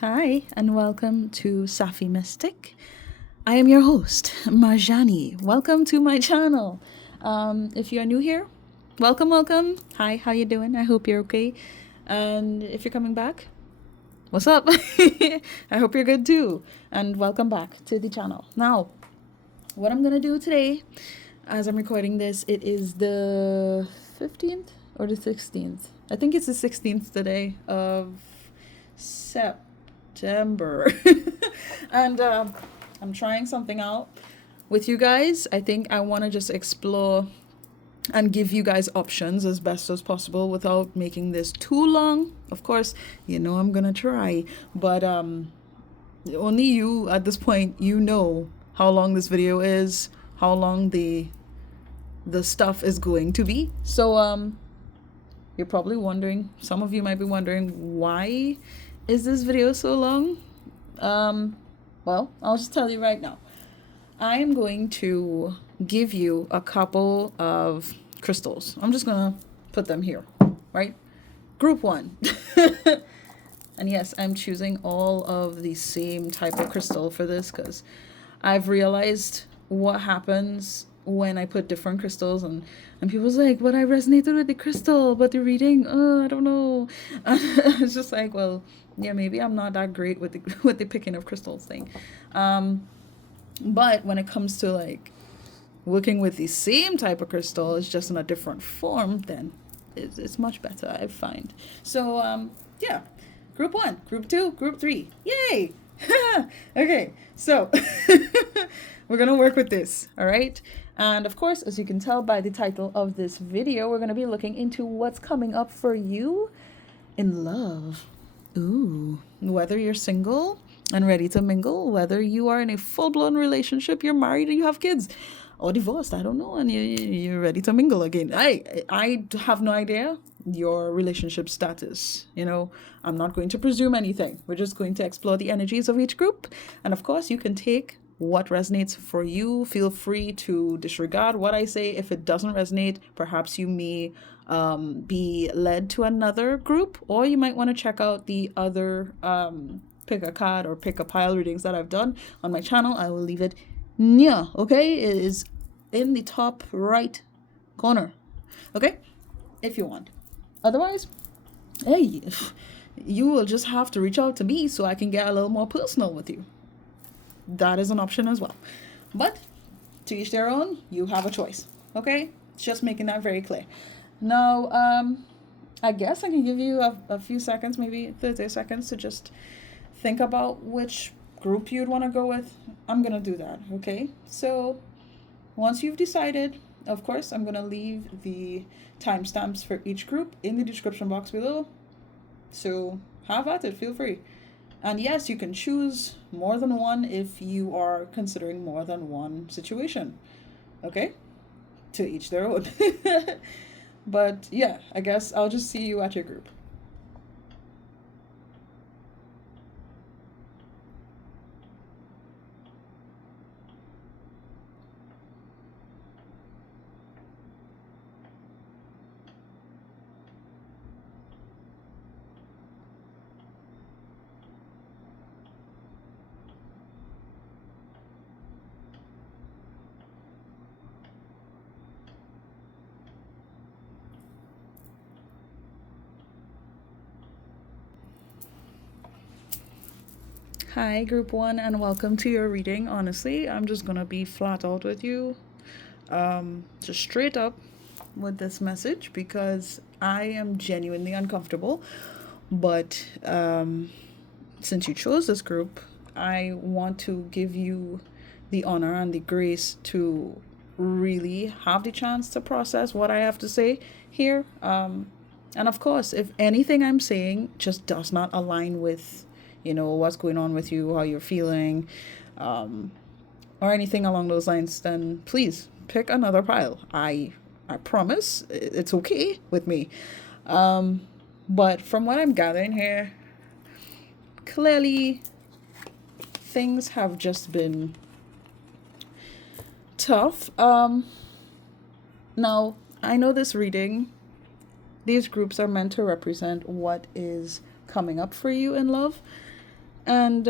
Hi, and welcome to Safi Mystic. I am your host, Marjani. Welcome to my channel. If you are new here, welcome. Hi, how you doing? I hope you're okay. And if you're coming back, what's up? I hope you're good too. And welcome back to the channel. Now, what I'm gonna do today, as I'm recording this, it is the 15th or the 16th. I think it's the 16th today of September. And I'm trying something out with you guys. I think I want to just explore and give you guys options as best as possible without making this too long. Of course, I'm gonna try, but only you at this point, how long this video is, how long the stuff is going to be. So you're probably wondering, some of you might be wondering, why is this video so long? Well, I'll just tell you right now. I am going to give you a couple of crystals. I'm just gonna put them here, right? Group 1. And yes, I'm choosing all of the same type of crystal for this because I've realized what happens when I put different crystals, and people's like, but I resonated with the crystal, but the reading, I don't know. It's just like, well, yeah, maybe I'm not that great with the picking of crystals thing. But when it comes to like working with the same type of crystal, it's just in a different form, then it's much better, I find. So yeah, group 1, group 2, group 3, yay. Okay, so we're gonna work with this, all right? And of course, as you can tell by the title of this video, we're gonna be looking into what's coming up for you in love. Ooh, whether you're single and ready to mingle, whether you are in a full-blown relationship, you're married and you have kids, or divorced, I don't know, and you're ready to mingle again. I have no idea your relationship status. I'm not going to presume anything. We're just going to explore the energies of each group. And of course, you can take what resonates for you. Feel free to disregard what I say. If it doesn't resonate, perhaps you may be led to another group, or you might want to check out the other pick a card or pick a pile readings that I've done on my channel. I will leave it near, okay? It is in the top right corner, okay? If you want. Otherwise, hey, you will just have to reach out to me so I can get a little more personal with you. That is an option as well. But to each their own, you have a choice, okay? Just making that very clear. Now, I guess I can give you a few seconds, maybe 30 seconds, to just think about which group you'd want to go with. I'm going to do that, okay? So once you've decided, of course, I'm going to leave the timestamps for each group in the description box below. So have at it, feel free. And yes, you can choose more than one if you are considering more than one situation. Okay? To each their own. But yeah, I guess I'll just see you at your group. Hi, group 1, and welcome to your reading. Honestly, I'm just gonna be flat out with you, just straight up with this message, because I am genuinely uncomfortable. But since you chose this group, I want to give you the honor and the grace to really have the chance to process what I have to say here. And of course, if anything I'm saying just does not align with what's going on with you, how you're feeling, or anything along those lines, then please pick another pile. I promise it's okay with me. But from what I'm gathering here, clearly things have just been tough. Now, I know these groups are meant to represent what is coming up for you in love. And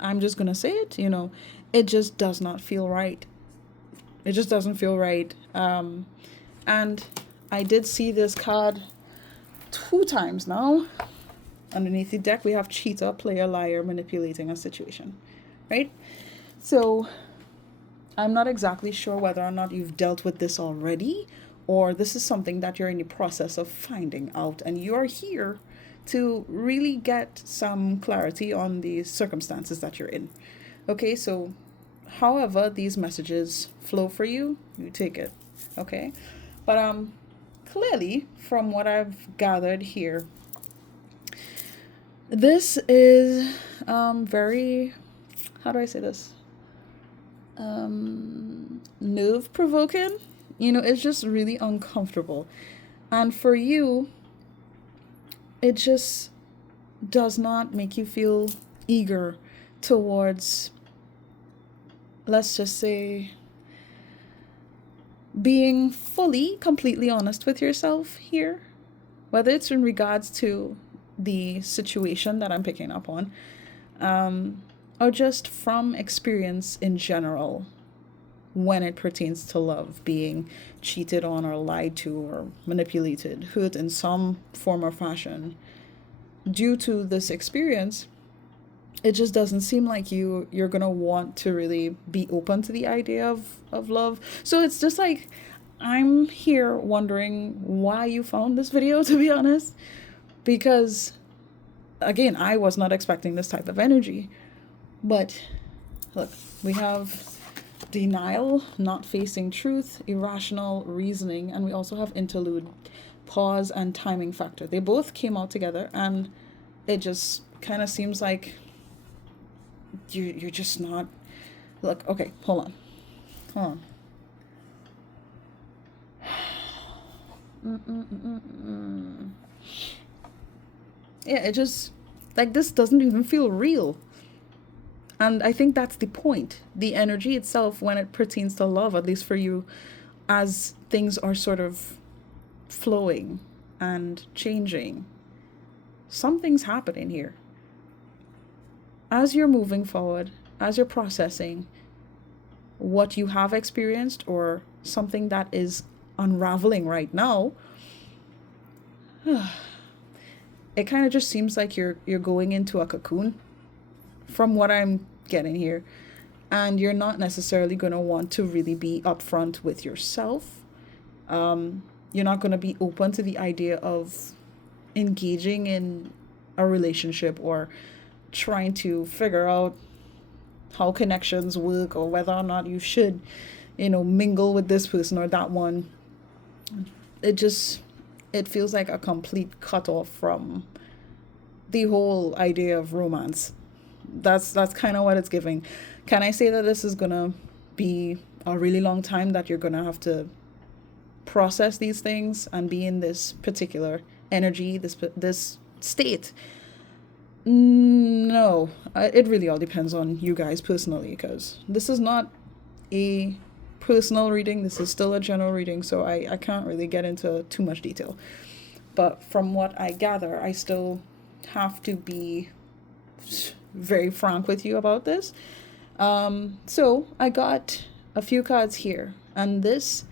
I'm just gonna say it, it just does not feel right. It just doesn't feel right. And I did see this card 2 times now. Underneath the deck, we have cheater, player, liar, manipulating a situation, right? So I'm not exactly sure whether or not you've dealt with this already, or this is something that you're in the process of finding out, and you're here to really get some clarity on the circumstances that you're in. Okay, so however these messages flow for you, you take it. Okay, but clearly from what I've gathered here, this is very, how do I say this, nerve provoking. It's just really uncomfortable, and for you it just does not make you feel eager towards, let's just say, being completely honest with yourself here, whether it's in regards to the situation that I'm picking up on, or just from experience in general when it pertains to love, being cheated on or lied to or manipulated, hurt in some form or fashion. Due to this experience, it just doesn't seem like you're gonna want to really be open to the idea of love. So it's just like, I'm here wondering why you found this video, to be honest, because again, I was not expecting this type of energy. But look, we have denial, not facing truth, irrational reasoning, and we also have interlude, pause, and timing factor. They both came out together, and it just kind of seems like you're just not. Look, okay, hold on. Yeah, it just, like, this doesn't even feel real. And I think that's the point. The energy itself, when it pertains to love, at least for you, as things are sort of flowing and changing, something's happening here. As you're moving forward, as you're processing what you have experienced or something that is unraveling right now, it kind of just seems like you're going into a cocoon from what I'm getting here. And you're not necessarily going to want to really be upfront with yourself. You're not going to be open to the idea of engaging in a relationship or trying to figure out how connections work or whether or not you should, mingle with this person or that one. It feels like a complete cutoff from the whole idea of romance. That's kind of what it's giving. Can I say that this is gonna be a really long time that you're gonna have to process these things and be in this particular energy, this state? No, it really all depends on you guys personally, because this is not a personal reading. This is still a general reading, so I can't really get into too much detail. But from what I gather, I still have to be very frank with you about this. So I got a few cards here, and this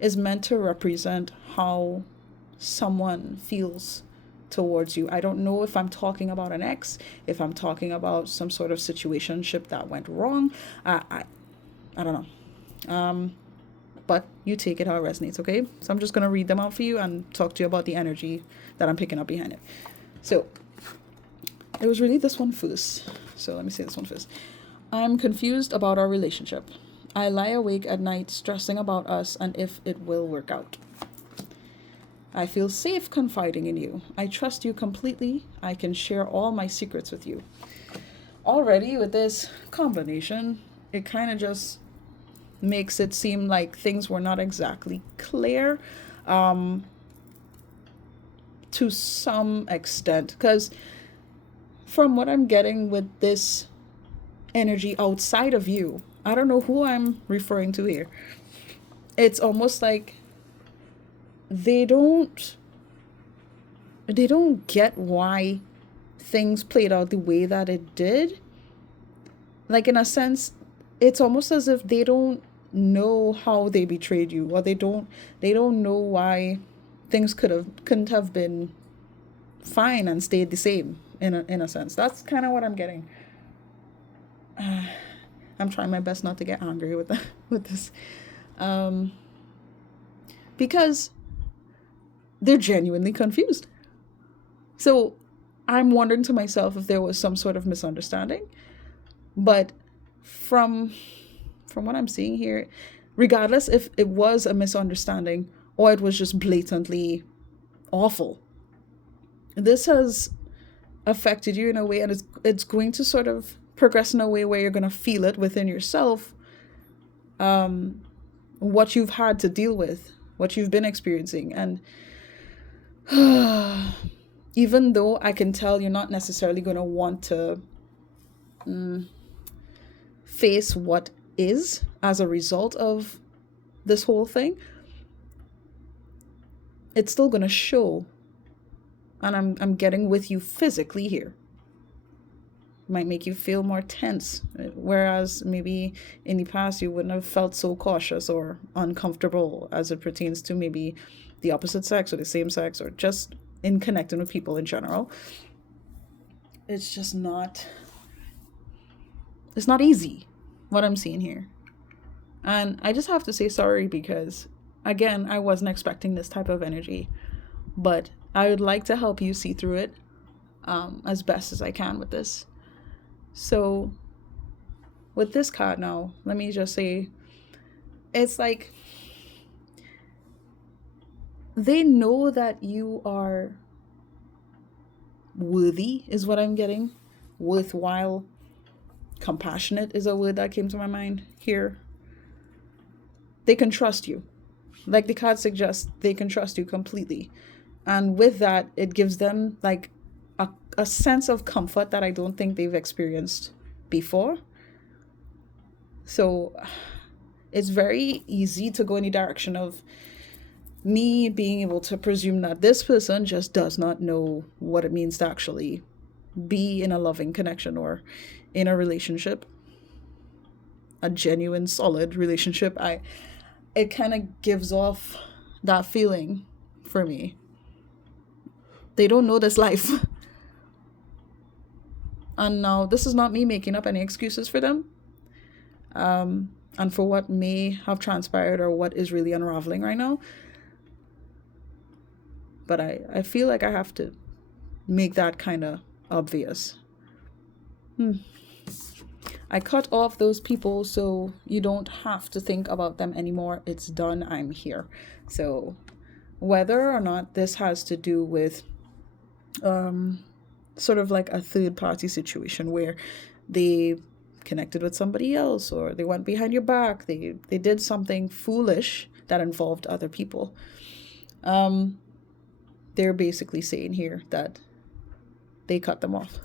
is meant to represent how someone feels towards you. I don't know if I'm talking about an ex, if I'm talking about some sort of situationship that went wrong. I don't know. But you take it how it resonates, okay? So I'm just going to read them out for you and talk to you about the energy that I'm picking up behind it. So it was really this one first. So let me say this one first. I'm confused about our relationship. I lie awake at night stressing about us and if it will work out. I feel safe confiding in you. I trust you completely. I can share all my secrets with you. Already with this combination, it kind of just makes it seem like things were not exactly clear to some extent. Because from what I'm getting with this energy outside of you, I don't know who I'm referring to here. It's almost like they don't get why things played out the way that it did, like in a sense, it's almost as if they don't know how they betrayed you, or they don't know why things couldn't have been fine and stayed the same in a sense. That's kind of what I'm getting. I'm trying my best not to get angry with that, with this, um, because they're genuinely confused. So I'm wondering to myself if there was some sort of misunderstanding. But from from what I'm seeing here, regardless if it was a misunderstanding or it was just blatantly awful, this has affected you in a way, and it's going to sort of progress in a way where you're going to feel it within yourself, um, what you've had to deal with, what you've been experiencing. And even though I can tell you're not necessarily going to want to face what is as a result of this whole thing, it's still going to show. And I'm getting with you physically here. Might make you feel more tense, whereas maybe in the past you wouldn't have felt so cautious or uncomfortable as it pertains to maybe the opposite sex or the same sex, or just in connecting with people in general. It's just not, it's not easy what I'm seeing here. And I just have to say sorry because, again, I wasn't expecting this type of energy. But I would like to help you see through it, as best as I can with this. So with this card now, let me just say, it's like they know that you are worthy, is what I'm getting. Worthwhile. Compassionate is a word that came to my mind here. They can trust you. Like the card suggests, they can trust you completely. And with that, it gives them like a sense of comfort that I don't think they've experienced before. So it's very easy to go in the direction of me being able to presume that this person just does not know what it means to actually be in a loving connection or in a relationship, a genuine, solid relationship. It kind of gives off that feeling for me. They don't know this life. And now, this is not me making up any excuses for them, and for what may have transpired or what is really unraveling right now. But I feel like I have to make that kind of obvious. I cut off those people so you don't have to think about them anymore. It's done. I'm here. So whether or not this has to do with sort of like a third party situation where they connected with somebody else, or they went behind your back, they did something foolish that involved other people, they're basically saying here that they cut them off.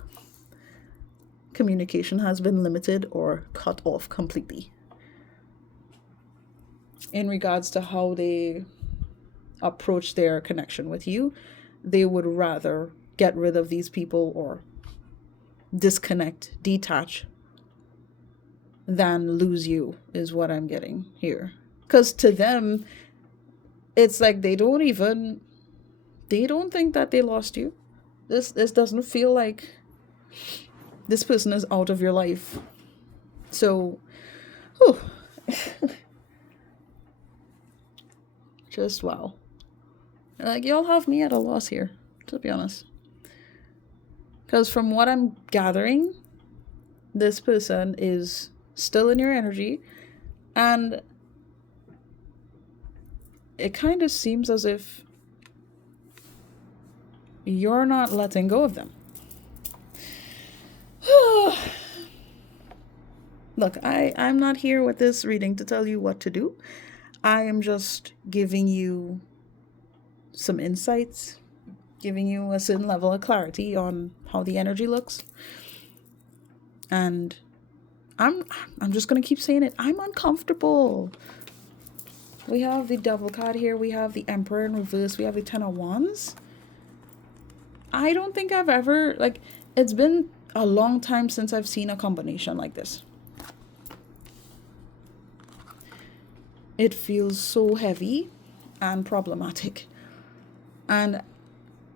Communication has been limited or cut off completely in regards to how they approach their connection with you. They would rather get rid of these people or disconnect, detach, than lose you, is what I'm getting here. Because to them, it's like they don't think that they lost you. This doesn't feel like this person is out of your life. So, whew. Just wow. Like, y'all have me at a loss here, to be honest. Because from what I'm gathering, this person is still in your energy, and it kind of seems as if you're not letting go of them. Look, I'm not here with this reading to tell you what to do. I am just giving you some insights, giving you a certain level of clarity on how the energy looks. And I'm just going to keep saying it. I'm uncomfortable. We have the Devil card here. We have the Emperor in reverse. We have the Ten of Wands. I don't think I've ever, like, it's been a long time since I've seen a combination like this. It feels so heavy and problematic. And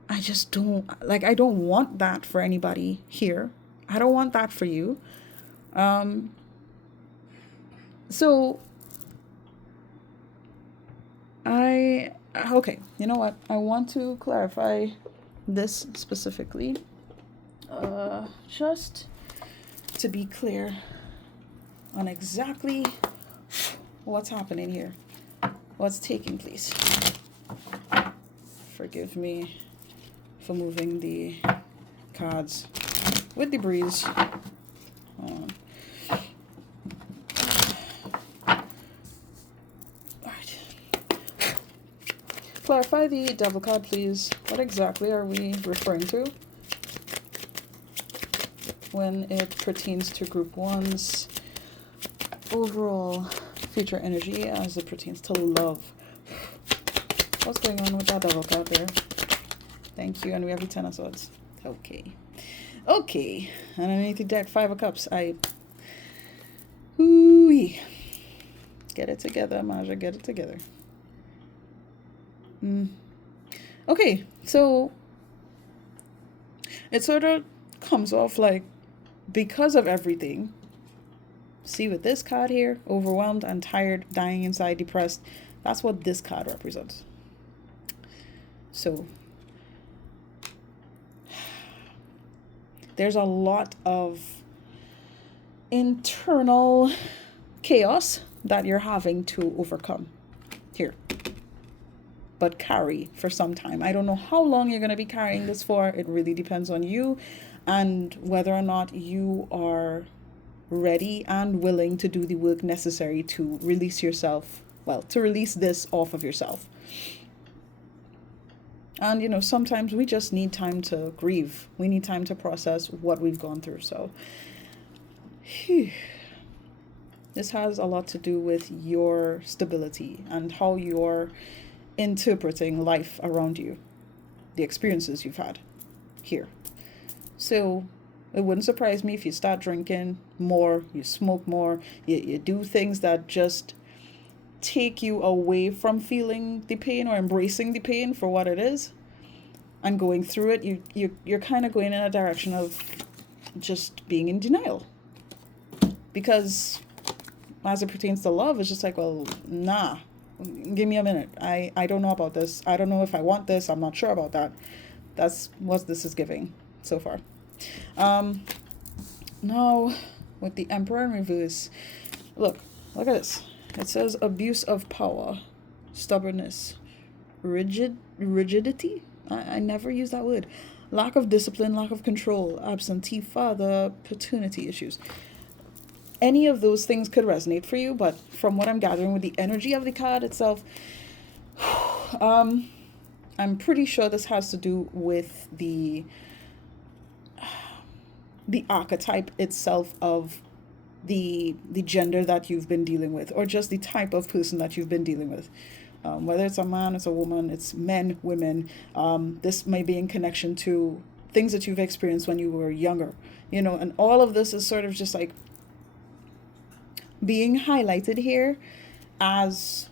I just don't, like, I don't want that for anybody here. I don't want that for you. So okay, you know what? I want to clarify this specifically. Just to be clear on exactly what's happening here, what's taking place. Forgive me for moving the cards with the breeze. Alright. Clarify the devil card, please. What exactly are we referring to when it pertains to group one's overall future energy as it pertains to love? What's going on with that devil card there? Thank you. And we have the Ten of Swords. Okay. Okay. And underneath the deck, Five of Cups. Ooh-wee. Get it together, Maja. Get it together. Okay. So it sort of comes off like, because of everything. See, with this card here, overwhelmed and tired, dying inside, depressed. That's what this card represents. So there's a lot of internal chaos that you're having to overcome here, but carry for some time. I don't know how long you're going to be carrying this for. It really depends on you and whether or not you are ready and willing to do the work necessary to release yourself, well, to release this off of yourself. And, you know, sometimes we just need time to grieve. We need time to process what we've gone through. So this has a lot to do with your stability and how you're interpreting life around you, the experiences you've had here. So it wouldn't surprise me if you start drinking more, you smoke more, you do things that just take you away from feeling the pain or embracing the pain for what it is and going through it. You're kind of going in a direction of just being in denial, because as it pertains to love, it's just like, well, nah, give me a minute. I don't know about this. I don't know if I want this. I'm not sure about that. That's what this is giving so far. Now with the Emperor in reverse, look at this. It says abuse of power, stubbornness, rigidity. I never use that word. Lack of discipline, lack of control, absentee father, paternity issues. Any of those things could resonate for you, but from what I'm gathering with the energy of the card itself, I'm pretty sure this has to do with the archetype itself of the gender that you've been dealing with, or just the type of person that you've been dealing with. Whether it's a man, it's a woman, it's men, women. This may be in connection to things that you've experienced when you were younger, you know, and all of this is sort of just like being highlighted here as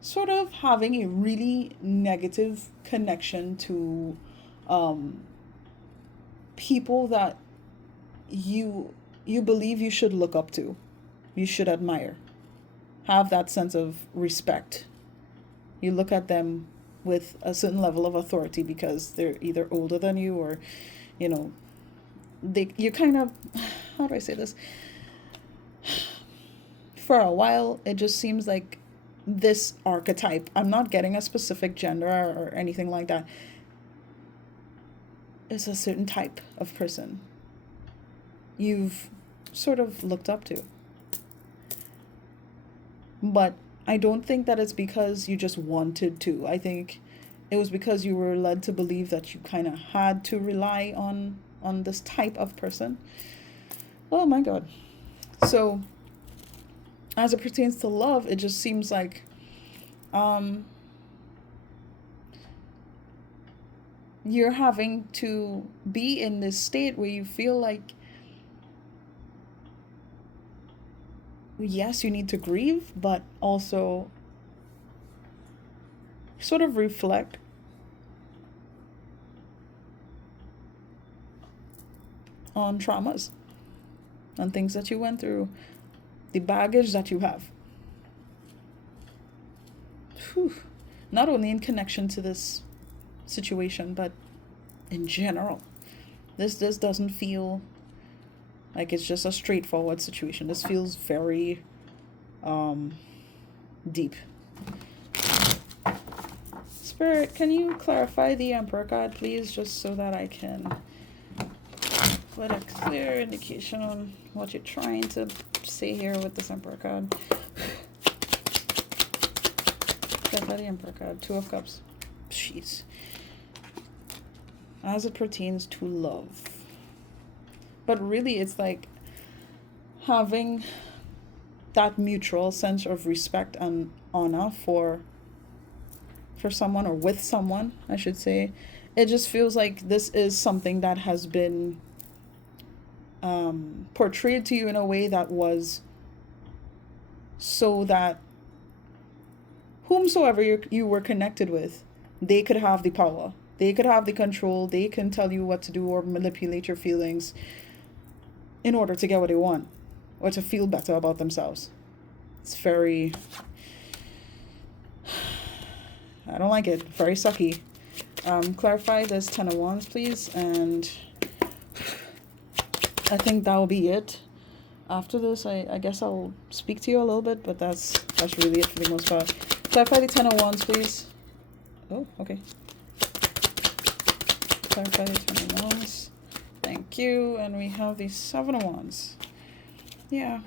sort of having a really negative connection to people that you believe you should look up to, you should admire, have that sense of respect. You look at them with a certain level of authority because they're either older than you, or, you know, you kind of, how do I say this? For a while, it just seems like this archetype, I'm not getting a specific gender or anything like that, is a certain type of person you've sort of looked up to. But I don't think that it's because you just wanted to. I think it was because you were led to believe that you kind of had to rely on this type of person. Oh my God. So as it pertains to love, it just seems like you're having to be in this state where you feel like, yes, you need to grieve, but also sort of reflect on traumas and things that you went through, the baggage that you have. Whew. Not only in connection to this situation, but in general. This doesn't feel like it's just a straightforward situation. This feels very deep. Spirit, can you clarify the Emperor card, please, just so that I can put a clear indication on what you're trying to say here with this Emperor card. Clarify the Emperor card. 2 of Cups. Jeez. As it pertains to love. But really, it's like having that mutual sense of respect and honor for someone, or with someone, I should say. It just feels like this is something that has been portrayed to you in a way that was so that whomsoever you were connected with, they could have the power, they could have the control, they can tell you what to do or manipulate your feelings in order to get what they want or to feel better about themselves. It's very, I don't like it. Very sucky. Clarify this 10 of Wands, please, and I think that will be it. After this, I guess I'll speak to you a little bit, but that's really it for the most part. Clarify the 10 of Wands, please. Oh, okay. Clarify the 10 of Wands. Thank you. And we have the 7 of Wands. Yeah.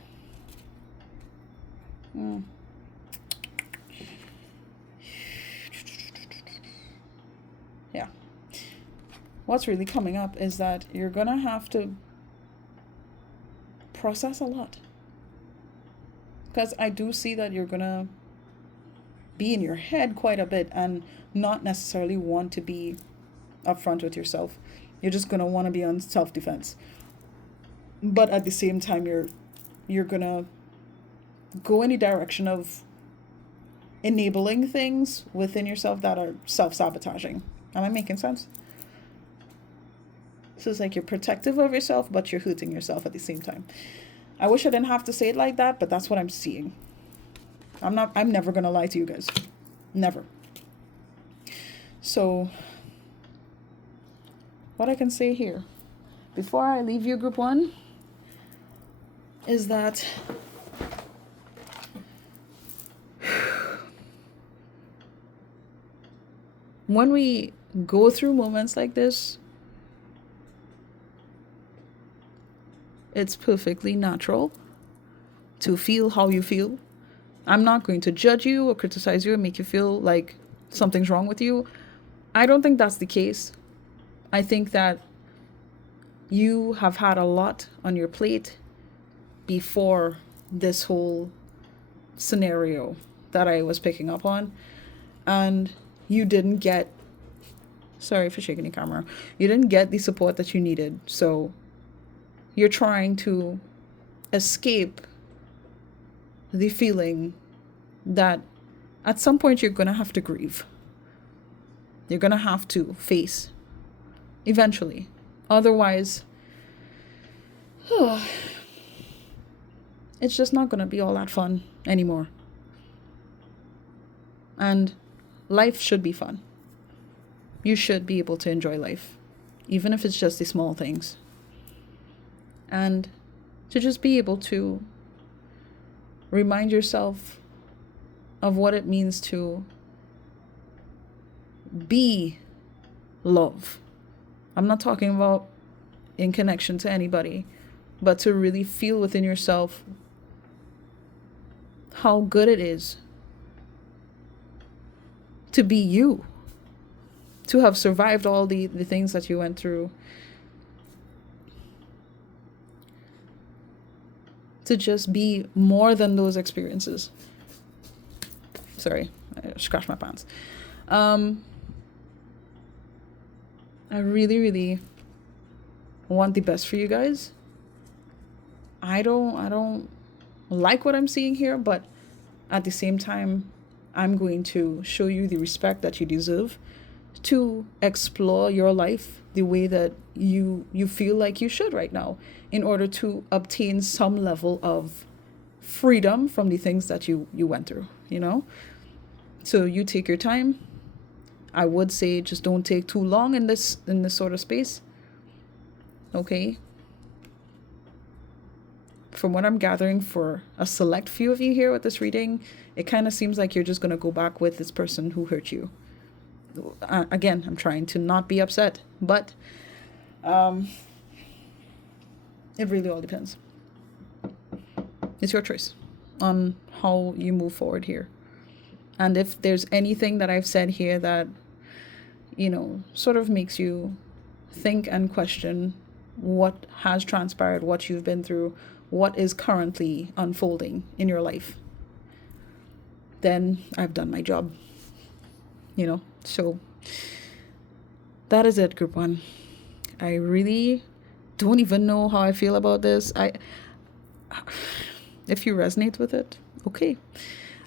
Yeah. What's really coming up is that you're gonna have to process a lot, because I do see that you're gonna be in your head quite a bit and not necessarily want to be upfront with yourself. You're just gonna want to be on self-defense, but at the same time you're gonna go in the direction of enabling things within yourself that are self-sabotaging. Am I making sense? So it's like you're protective of yourself, but you're hurting yourself at the same time. I wish I didn't have to say it like that, but that's what I'm seeing. I'm never going to lie to you guys. Never. So what I can say here, before I leave you, group 1, is that when we go through moments like this, it's perfectly natural to feel how you feel. I'm not going to judge you or criticize you and make you feel like something's wrong with you. I don't think that's the case. I think that you have had a lot on your plate before this whole scenario that I was picking up on, and you didn't get, sorry for shaking the camera, you didn't get the support that you needed. So you're trying to escape the feeling that at some point you're going to have to grieve. You're going to have to face eventually. Otherwise, it's just not going to be all that fun anymore. And life should be fun. You should be able to enjoy life, even if it's just the small things. And to just be able to remind yourself of what it means to be love. I'm not talking about in connection to anybody, but to really feel within yourself how good it is to be you, to have survived all the things that you went through, to just be more than those experiences. Sorry, I scratched my pants. I really, really want the best for you guys. I don't like what I'm seeing here, but at the same time, I'm going to show you the respect that you deserve to explore your life the way that you feel like you should right now, in order to obtain some level of freedom from the things that you went through, you know? So you take your time. I would say just don't take too long in this sort of space. Okay? From what I'm gathering for a select few of you here with this reading, it kind of seems like you're just going to go back with this person who hurt you. Again, I'm trying to not be upset, but it really all depends. It's your choice on how you move forward here. And if there's anything that I've said here that, you know, sort of makes you think and question what has transpired, what you've been through, what is currently unfolding in your life, then I've done my job, you know? So that is it, group 1. I really don't even know how I feel about this. If you resonate with it, okay.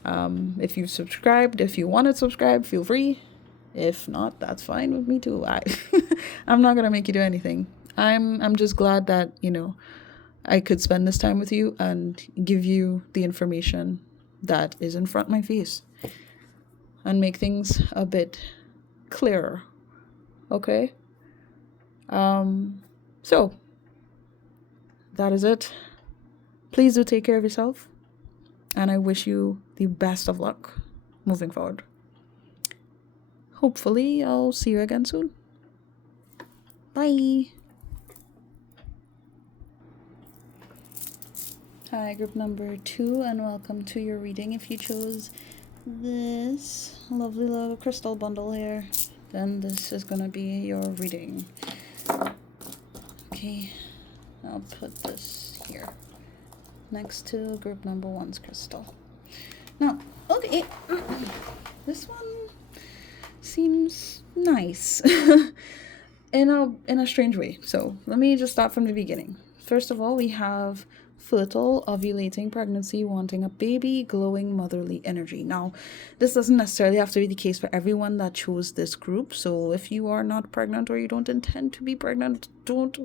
If you've subscribed, if you want to subscribe, feel free. If not, that's fine with me too. I'm not gonna make you do anything. I'm just glad that, you know, I could spend this time with you and give you the information that is in front of my face and make things a bit clearer. Okay? So that is it. Please do take care of yourself, and I wish you the best of luck moving forward. Hopefully, I'll see you again soon. Bye. Hi, group number 2, and welcome to your reading. If you chose this lovely little crystal bundle here, then this is gonna be your reading. Okay, I'll put this here next to group number 1's crystal. Now, okay, this one seems nice in a strange way. So let me just start from the beginning. First of all, we have fertile, ovulating pregnancy, wanting a baby, glowing motherly energy. Now, this doesn't necessarily have to be the case for everyone that chose this group. So if you are not pregnant or you don't intend to be pregnant, don't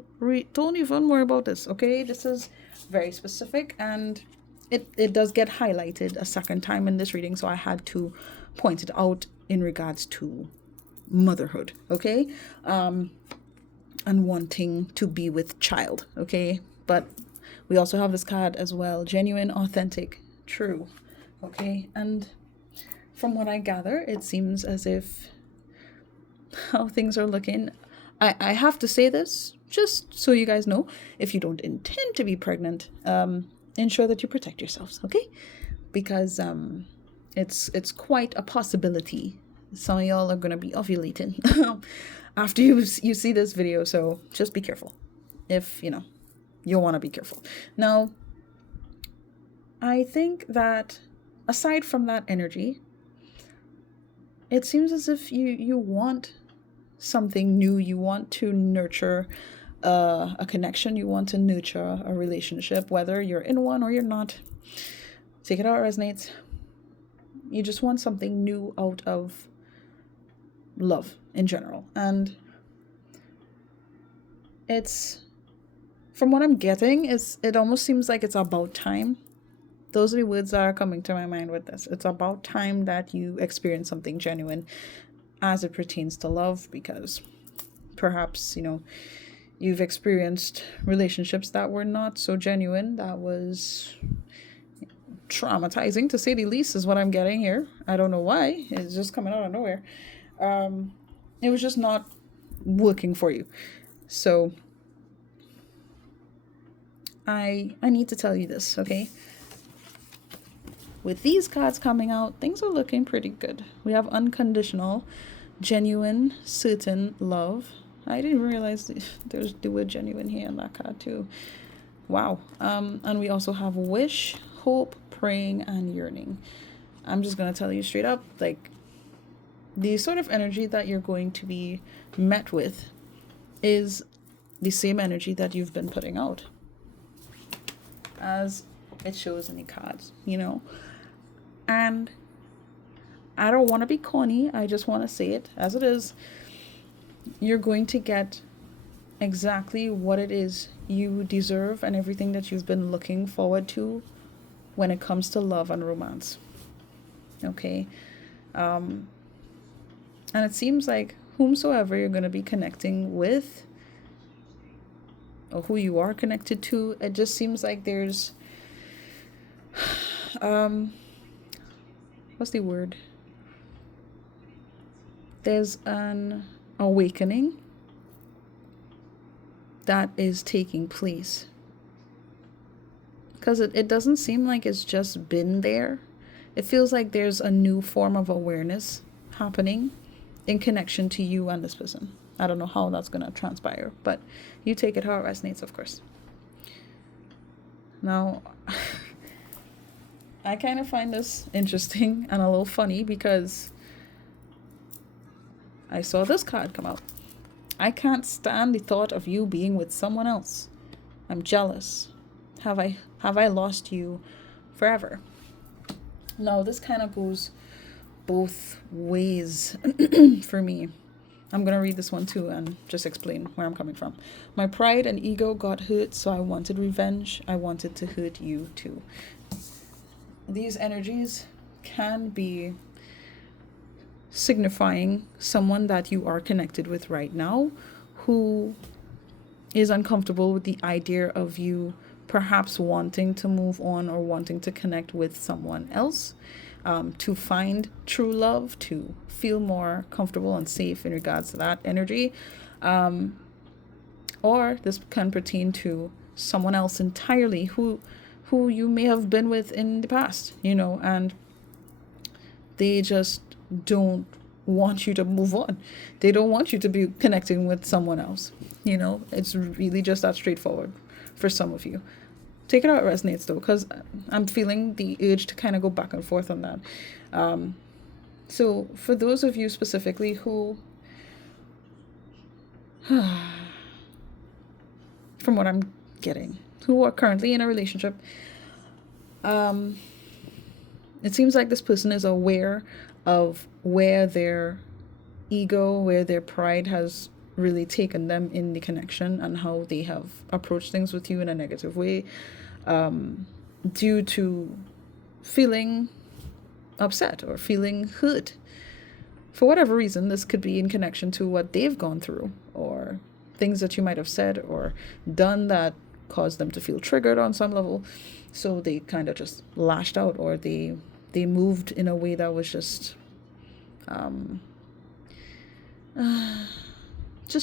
even worry about this, okay? This is very specific, and it does get highlighted a second time in this reading, so I had to point it out in regards to motherhood, okay? And wanting to be with child, okay? But we also have this card as well, genuine, authentic, true, okay? And from what I gather, it seems as if how things are looking, I have to say this, just so you guys know, if you don't intend to be pregnant, ensure that you protect yourselves, okay? Because it's quite a possibility. Some of y'all are going to be ovulating after you see this video, so just be careful if, you know, you'll want to be careful. Now, I think that aside from that energy, it seems as if you want something new. You want to nurture a connection. You want to nurture a relationship, whether you're in one or you're not. Take it how it resonates. You just want something new out of love in general. And it's, from what I'm getting, it almost seems like it's about time. Those are the words that are coming to my mind with this. It's about time that you experience something genuine as it pertains to love, because perhaps, you know, you've experienced relationships that were not so genuine. That was traumatizing, to say the least, is what I'm getting here. I don't know why. It's just coming out of nowhere. It was just not working for you. So I need to tell you this, okay? With these cards coming out, things are looking pretty good. We have unconditional, genuine, certain love. I didn't realize there's the word genuine here in that card too. Wow. And we also have wish, hope, praying, and yearning. I'm just going to tell you straight up, like, the sort of energy that you're going to be met with is the same energy that you've been putting out, as it shows in the cards, And I don't want to be corny. I just want to say it as it is. You're going to get exactly what it is you deserve and everything that you've been looking forward to when it comes to love and romance. Okay? And it seems like whomsoever you're going to be connecting with, or who you are connected to, it just seems like there's what's the word? There's an awakening that is taking place. Because it doesn't seem like it's just been there. It feels like there's a new form of awareness happening in connection to you and this person. I don't know how that's going to transpire, but you take it how it resonates, of course. Now, I kind of find this interesting and a little funny because I saw this card come out. I can't stand the thought of you being with someone else. I'm jealous. Have I lost you forever? Now, this kind of goes both ways for me. I'm going to read this one too and just explain where I'm coming from. My pride and ego got hurt, so I wanted revenge. I wanted to hurt you too. These energies can be signifying someone that you are connected with right now who is uncomfortable with the idea of you perhaps wanting to move on or wanting to connect with someone else, to find true love, to feel more comfortable and safe in regards to that energy. Or this can pertain to someone else entirely who you may have been with in the past, and they just don't want you to move on. They don't want you to be connecting with someone else. It's really just that straightforward for some of you. Take it how it resonates though, because I'm feeling the urge to kind of go back and forth on that. So for those of you specifically who, from what I'm getting, who are currently in a relationship, it seems like this person is aware of where their ego, where their pride has really taken them in the connection and how they have approached things with you in a negative way, due to feeling upset or feeling hurt. For whatever reason, this could be in connection to what they've gone through or things that you might have said or done that caused them to feel triggered on some level. So they kind of just lashed out, or they moved in a way that was just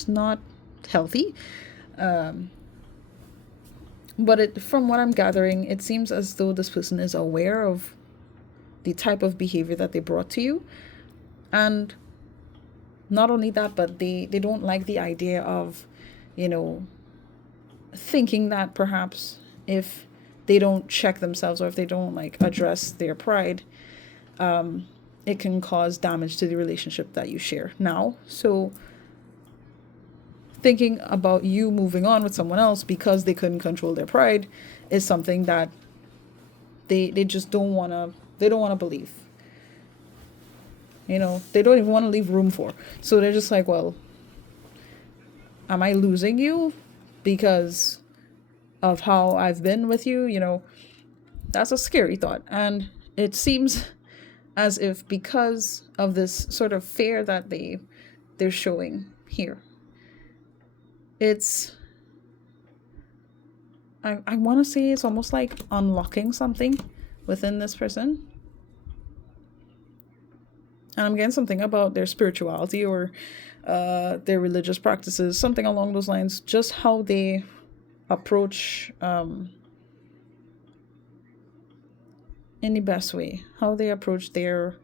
not healthy. But from what I'm gathering, it seems as though this person is aware of the type of behavior that they brought to you. And not only that, but they don't like the idea of, thinking that perhaps if they don't check themselves or if they don't address their pride, it can cause damage to the relationship that you share now. So thinking about you moving on with someone else because they couldn't control their pride is something that they just don't want to believe. They don't even want to leave room for. So they're just like, well, am I losing you because of how I've been with you? That's a scary thought. And it seems as if because of this sort of fear that they're showing here, it's, I want to say it's almost like unlocking something within this person. And I'm getting something about their spirituality or their religious practices, something along those lines, just how they approach in the best way, how they approach their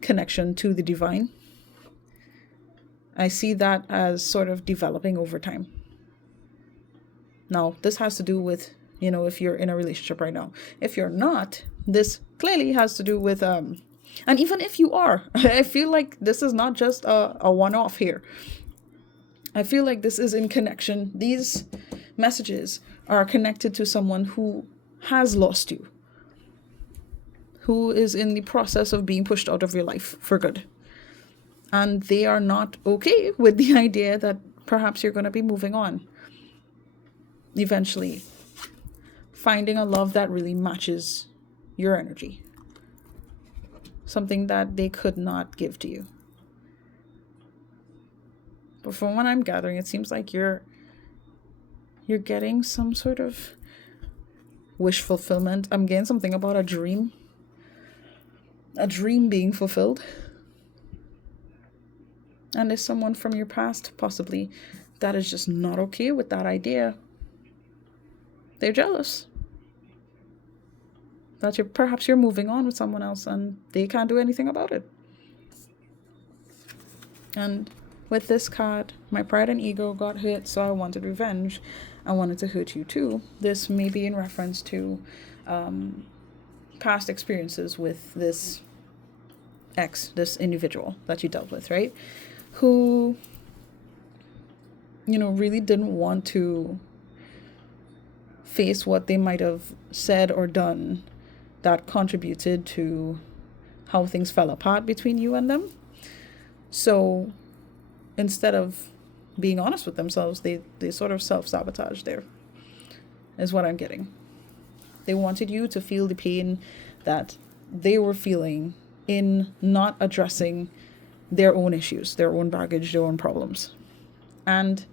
connection to the divine. I see that as sort of developing over time. Now, this has to do with, if you're in a relationship right now. If you're not, this clearly has to do with, and even if you are, I feel like this is not just a one-off here. I feel like this is in connection. These messages are connected to someone who has lost you, who is in the process of being pushed out of your life for good. And they are not okay with the idea that perhaps you're going to be moving on eventually, finding a love that really matches your energy, something that they could not give to you. But from what I'm gathering, it seems like you're getting some sort of wish fulfillment. I'm getting something about a dream being fulfilled. And there's someone from your past, possibly, that is just not okay with that idea. They're jealous that perhaps you're moving on with someone else and they can't do anything about it. And with this card, my pride and ego got hurt, so I wanted revenge. I wanted to hurt you too. This may be in reference to past experiences with this this individual that you dealt with, right? Who, really didn't want to face what they might have said or done that contributed to how things fell apart between you and them. So instead of being honest with themselves, they sort of self-sabotage there, is what I'm getting. They wanted you to feel the pain that they were feeling in not addressing their own issues, their own baggage, their own problems, and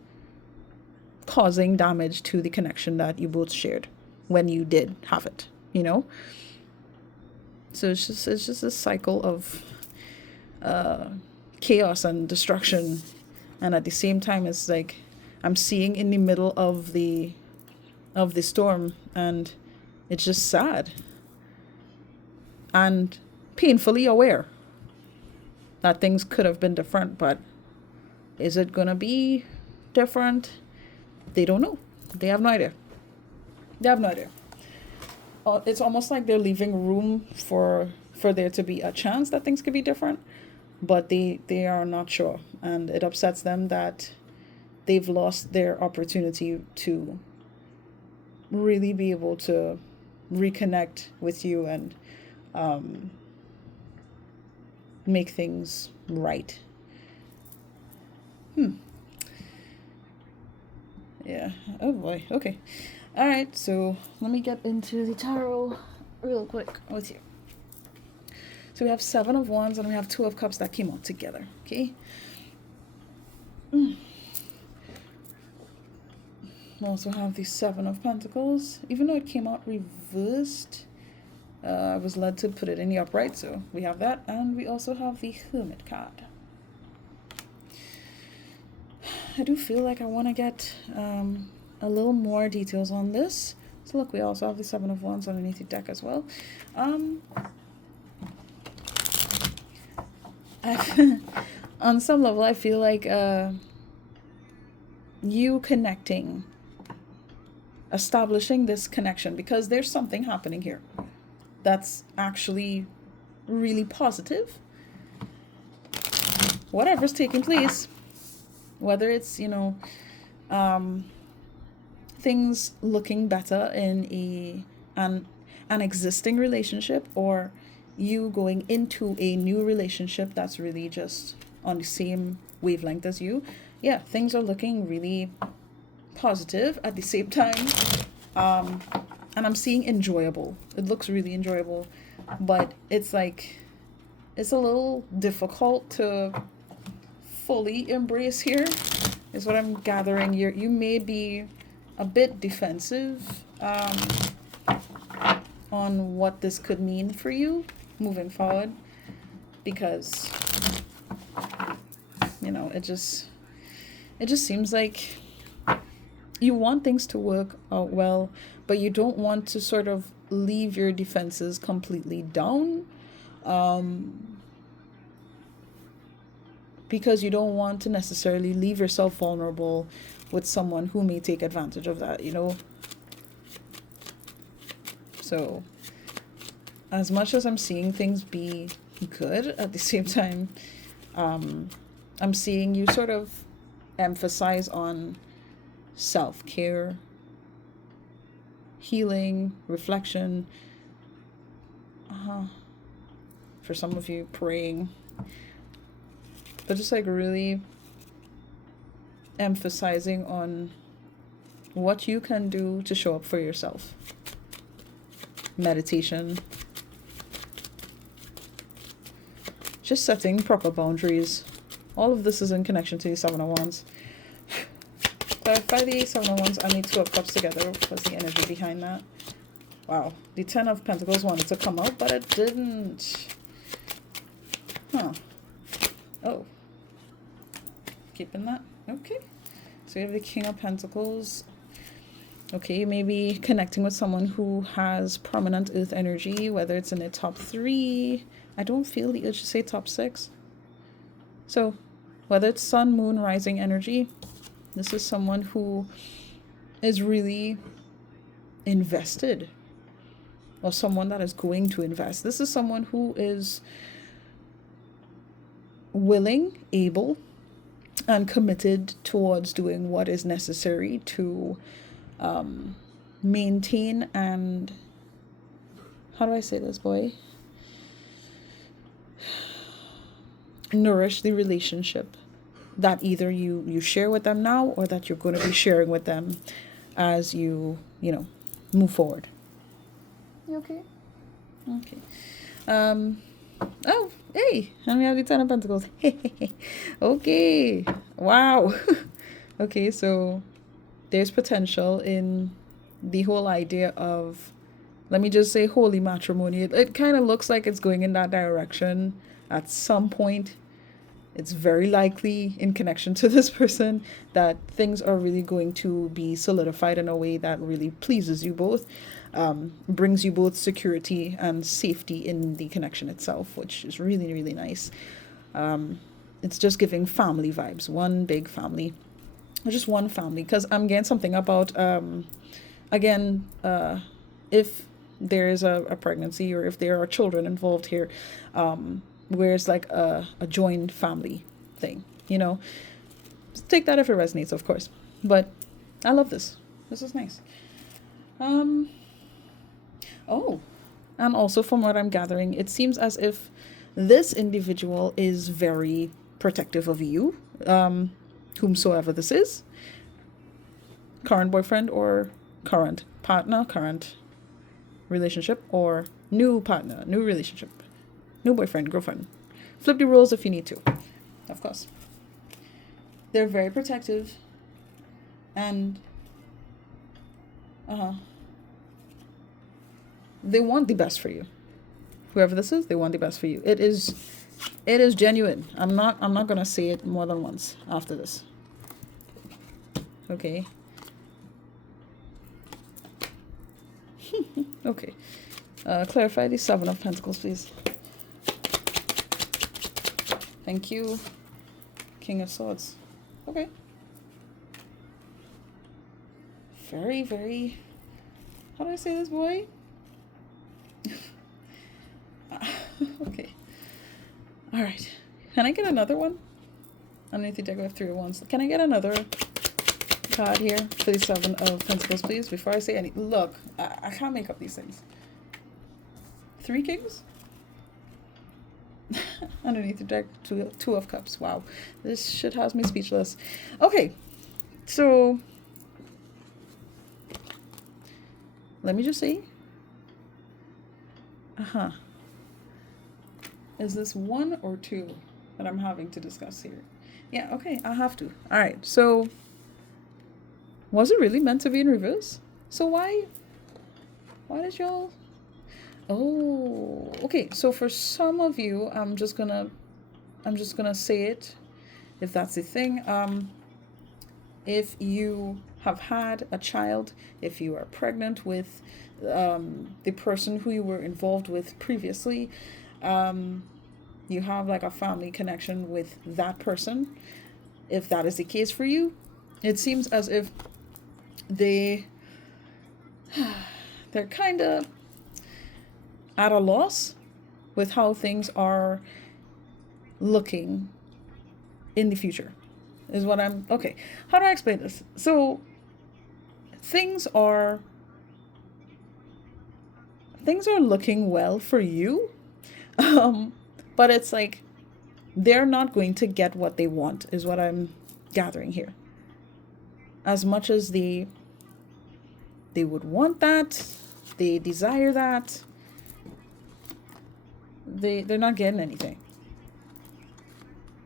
causing damage to the connection that you both shared when you did have it, So it's just a cycle of chaos and destruction. And at the same time, it's like I'm seeing in the middle of the storm, and it's just sad and painfully aware that things could have been different. But is it gonna be different? They don't know. They have no idea. It's almost like they're leaving room for there to be a chance that things could be different, but they are not sure, and it upsets them that they've lost their opportunity to really be able to reconnect with you and make things right. Yeah. Oh boy. Okay. All right. So let me get into the tarot real quick with you. So we have 7 of Wands and we have 2 of Cups that came out together. Okay. We also have the 7 of Pentacles. Even though it came out reversed, I was led to put it in the upright. So we have that, and we also have the Hermit card. I do feel like I want to get a little more details on this. So look, we also have the 7 of Wands underneath the deck as well. On some level, I feel like you connecting, establishing this connection, because there's something happening here that's actually really positive. Whatever's taking place, whether it's, things looking better in an existing relationship, or you going into a new relationship that's really just on the same wavelength as you. Yeah, things are looking really positive at the same time. And I'm seeing enjoyable. It looks really enjoyable, but it's like, it's a little difficult to fully embrace here, is what I'm gathering. You may be a bit defensive on what this could mean for you moving forward, because it just seems like you want things to work out well, but you don't want to sort of leave your defenses completely down, because you don't want to necessarily leave yourself vulnerable with someone who may take advantage of that, So as much as I'm seeing things be good, at the same time, I'm seeing you sort of emphasize on self-care, healing, reflection. For some of you, praying. But just like really emphasizing on what you can do to show up for yourself. Meditation. Just setting proper boundaries. All of this is in connection to the Seven of Wands. Clarify the Seven of Wands and the Two of Cups together. What's the energy behind that? Wow. The Ten of Pentacles wanted to come out, but it didn't. Oh. Keeping that. Okay. So we have the King of Pentacles. Okay, maybe connecting with someone who has prominent earth energy, whether it's in the top 3. I don't feel the urge to say top 6. So, whether it's sun, moon, rising energy, this is someone who is really invested, or someone that is going to invest. This is someone who is willing, able, and committed towards doing what is necessary to maintain and, how do I say this, boy? Nourish the relationship that either you share with them now, or that you're going to be sharing with them as you move forward. You okay? Okay. Oh, hey, and we have the Ten of Pentacles. Okay. Wow. Okay, so there's potential in the whole idea of, let me just say, holy matrimony. It kind of looks like it's going in that direction at some point. It's very likely in connection to this person that things are really going to be solidified in a way that really pleases you both, brings you both security and safety in the connection itself, which is really, really nice. It's just giving family vibes, one big family, or just one family, because I'm getting something about, if there's a pregnancy or if there are children involved here, where it's like a joined family thing, Just take that if it resonates, of course. But I love this. This is nice. And also from what I'm gathering, it seems as if this individual is very protective of you, whomsoever this is. Current boyfriend or current partner, current relationship, or new partner, new relationship. No boyfriend, girlfriend. Flip the roles if you need to. Of course. They're very protective. And they want the best for you. Whoever this is, they want the best for you. It is genuine. I'm not gonna say it more than once after this. Okay. Okay. Clarify the Seven of Pentacles, please. Thank you. King of Swords. Okay. Very, very... How do I say this, boy? Okay. Alright. Can I get another one? Underneath the deck, we have 3 of Wands. Can I get another card here for the Seven of Pentacles, please? Before I say any... Look, I can't make up these things. 3 kings? Underneath the deck, two of Cups. Wow, this shit has me speechless. Okay, so let me just see. Is this 1 or 2 that I'm having to discuss here? Yeah, okay, I have to. All right, so was it really meant to be in reverse? So why did y'all... Oh, okay. So for some of you, I'm just gonna say it, if that's the thing. If you have had a child, if you are pregnant with the person who you were involved with previously, you have like a family connection with that person. If that is the case for you, it seems as if they're kind of at a loss with how things are looking in the future. is what I'm okay. How do I explain this? So things are things are looking well for you. Um, but it's like they're not going to get what they want, is what I'm gathering here. As much as they would want that, they desire that, they're not getting anything.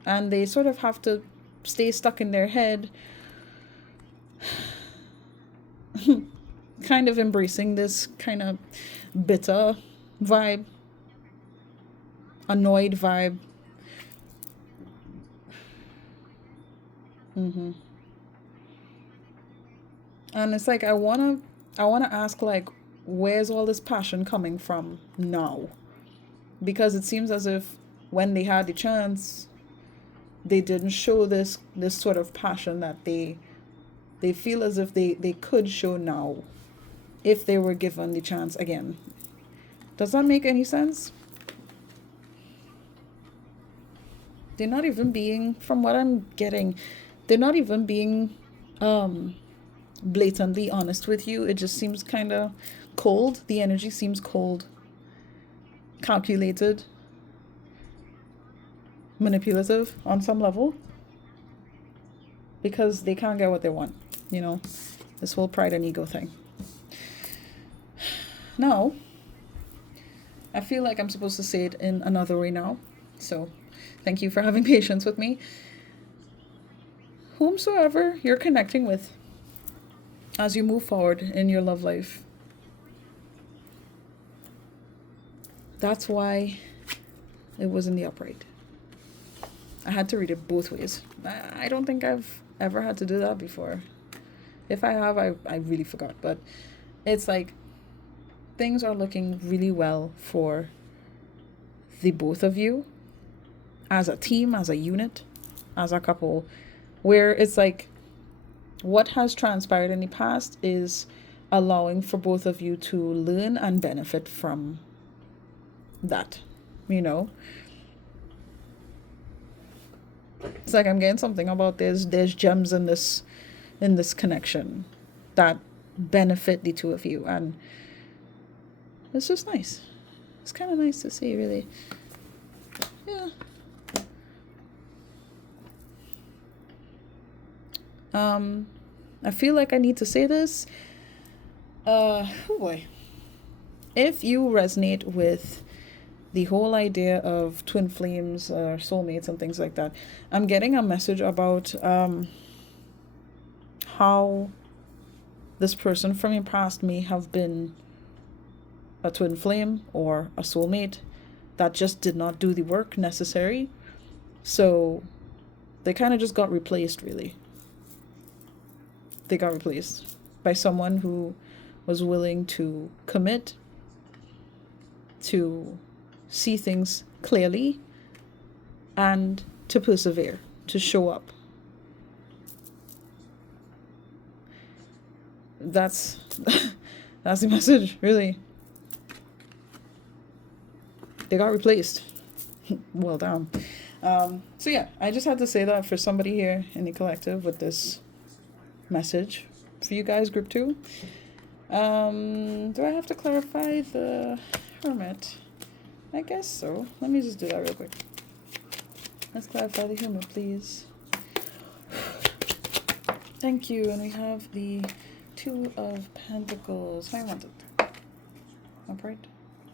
And they sort of have to stay stuck in their head, kind of embracing this kind of bitter vibe, annoyed vibe. Mm-hmm. And it's like I wanna ask, like, where's all this passion coming from now? Because it seems as if when they had the chance, they didn't show this sort of passion that they feel as if they could show now if they were given the chance again. Does that make any sense? They're not even being, from what I'm getting, they're not even being um blatantly honest with you. It just seems kind of cold. The energy seems cold, calculated, manipulative on some level, because they can't get what they want, you know, this whole pride and ego thing. Now, I feel like I'm supposed to say it in another way now. So, thank you for having patience with me. Whomsoever you're connecting with as you move forward in your love life, that's why it was in the upright. I had to read it both ways. I don't think I've ever had to do that before. If I have, I really forgot. But it's like things are looking really well for the both of you as a team, as a unit, as a couple, where it's like what has transpired in the past is allowing for both of you to learn and benefit from that, you know. It's like I'm getting something about there's gems in this connection that benefit the two of you, and it's just nice. It's kind of nice to see, really. Yeah. I feel like I need to say this. Oh boy. If you resonate with the whole idea of twin flames or soulmates and things like that, I'm getting a message about how this person from your past may have been a twin flame or a soulmate that just did not do the work necessary. So they kind of just got replaced, really. They got replaced by someone who was willing to commit, to see things clearly, and to persevere, to show up. That's that's the message, really. They got replaced. Well done. So yeah, I just had to say that for somebody here in the collective with this message for you guys, group 2. Do I have to clarify the hermit? I guess so. Let me just do that real quick. Let's clarify the hermit, please. Thank you. And we have the 2 of Pentacles. I want it. Upright?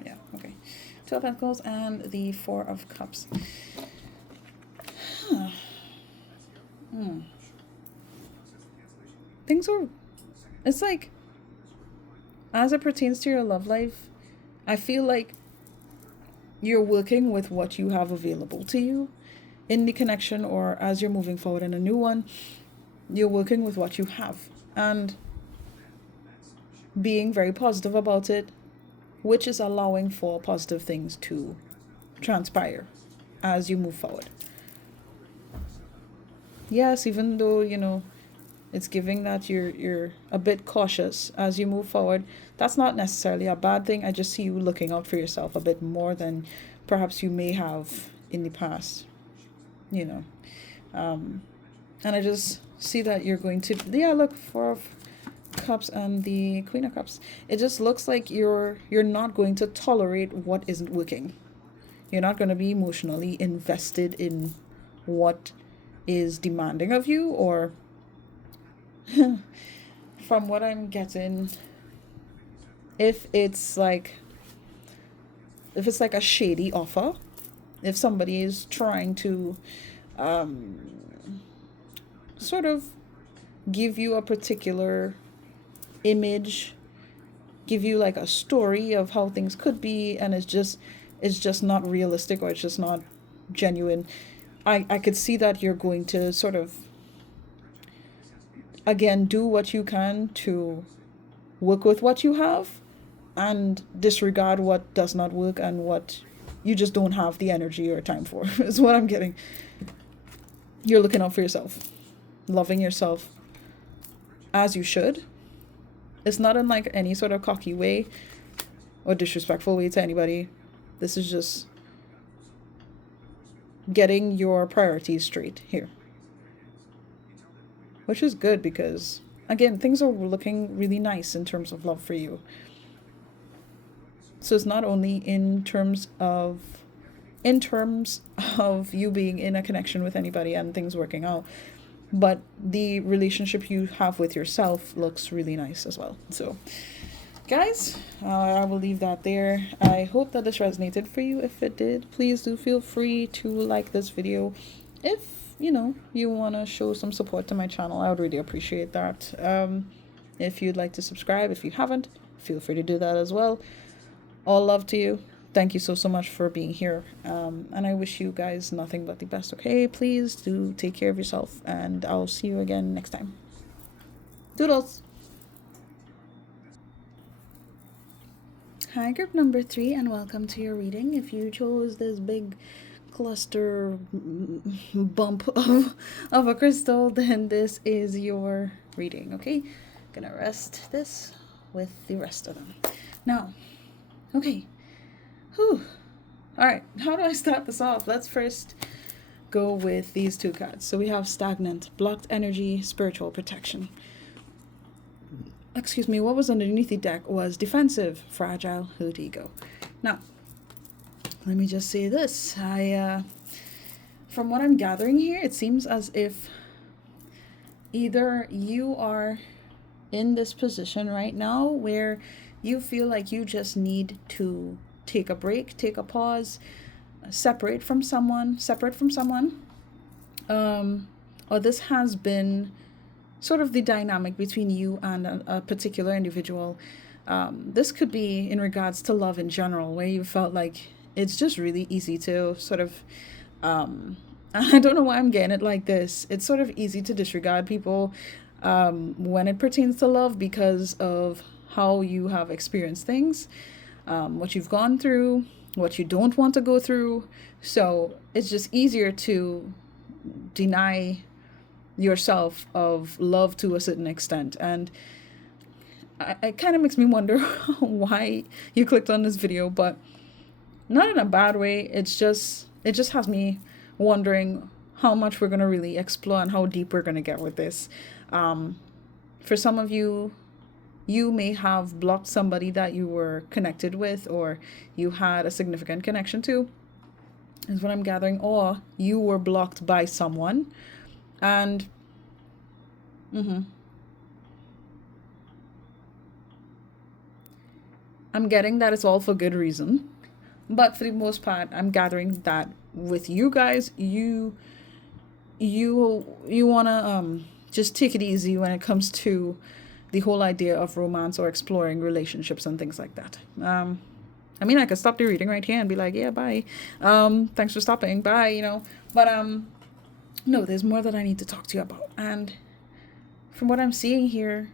Yeah, okay. 2 of Pentacles and the 4 of Cups. Huh. Things are... It's like, as it pertains to your love life, I feel like you're working with what you have available to you in the connection, or as you're moving forward in a new one, you're working with what you have and being very positive about it, which is allowing for positive things to transpire as you move forward. Yes, even though, you know, it's giving that you're a bit cautious as you move forward. That's not necessarily a bad thing. I just see you looking out for yourself a bit more than perhaps you may have in the past, you know. And I just see that you're going to, yeah, look, Four of Cups and the Queen of Cups. It just looks like you're not going to tolerate what isn't working. You're not going to be emotionally invested in what is demanding of you, or from what I'm getting, if it's like a shady offer, if somebody is trying to sort of give you a particular image, give you like a story of how things could be, and it's just not realistic, or it's just not genuine, I could see that you're going to sort of, again, do what you can to work with what you have and disregard what does not work and what you just don't have the energy or time for, is what I'm getting. You're looking out for yourself, loving yourself as you should. It's not in like any sort of cocky way or disrespectful way to anybody. This is just getting your priorities straight here, which is good because, again, things are looking really nice in terms of love for you. So it's not only in terms of you being in a connection with anybody and things working out, but the relationship you have with yourself looks really nice as well. So guys, I will leave that there. I hope that this resonated for you. If it did, please do feel free to like this video. If you want to show some support to my channel, I would really appreciate that. If you'd like to subscribe, if you haven't, feel free to do that as well. All love to you. Thank you so much for being here. And I wish you guys nothing but the best. Okay, please do take care of yourself, and I'll see you again next time. Doodles. Hi, group number 3, and welcome to your reading. If you chose this big cluster bump of a crystal, then this is your reading. Okay, gonna rest this with the rest of them now. Okay. Whew. All right, how do I start this off? Let's first go with these 2 cards. So we have stagnant, blocked energy, spiritual protection. Excuse me, what was underneath the deck was defensive, fragile, hurt ego. Now, let me just say this. From what I'm gathering here, it seems as if either you are in this position right now where you feel like you just need to take a break, take a pause, separate from someone, or this has been sort of the dynamic between you and a particular individual. This could be in regards to love in general, where you felt like it's just really easy to sort of, I don't know why I'm getting it like this. It's sort of easy to disregard people when it pertains to love because of how you have experienced things, what you've gone through, what you don't want to go through. So it's just easier to deny yourself of love to a certain extent. And it kind of makes me wonder why you clicked on this video, but not in a bad way. It just has me wondering how much we're going to really explore and how deep we're going to get with this. For some of you, you may have blocked somebody that you were connected with or you had a significant connection to, is what I'm gathering, or you were blocked by someone. And I'm getting that it's all for good reason. But for the most part, I'm gathering that with you guys, you want to just take it easy when it comes to the whole idea of romance or exploring relationships and things like that. I mean, I could stop the reading right here and be like, yeah, bye. Thanks for stopping. Bye, But no, there's more that I need to talk to you about. And from what I'm seeing here,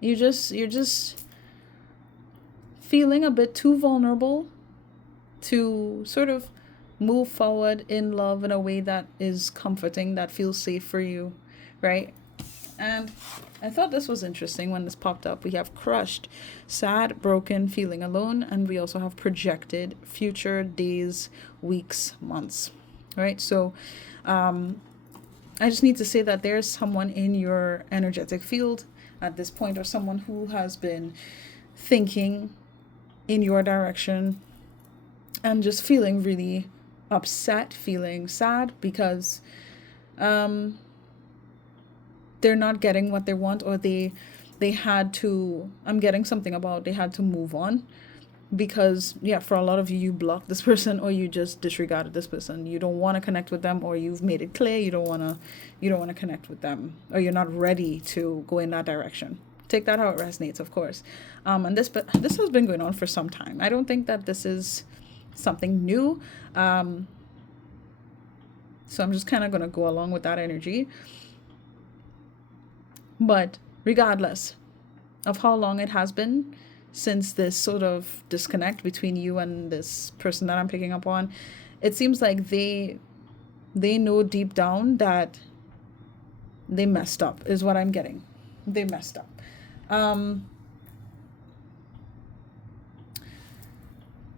you're just feeling a bit too vulnerable to sort of move forward in love in a way that is comforting, that feels safe for you, right? And I thought this was interesting when this popped up. We have crushed, sad, broken, feeling alone, and we also have projected, future, days, weeks, months. right? So I just need to say that there's someone in your energetic field at this point, or someone who has been thinking in your direction and just feeling really upset, feeling sad because they're not getting what they want, or they had to, I'm getting something about they had to move on because, yeah, for a lot of you, you blocked this person, or you just disregarded this person. You don't want to connect with them, or you've made it clear you don't want to connect with them, or you're not ready to go in that direction. Take that how it resonates, of course. And this has been going on for some time. I don't think that this is something new. So I'm just kind of going to go along with that energy. But regardless of how long it has been since this sort of disconnect between you and this person that I'm picking up on, it seems like they know deep down that they messed up, is what I'm getting. They messed up.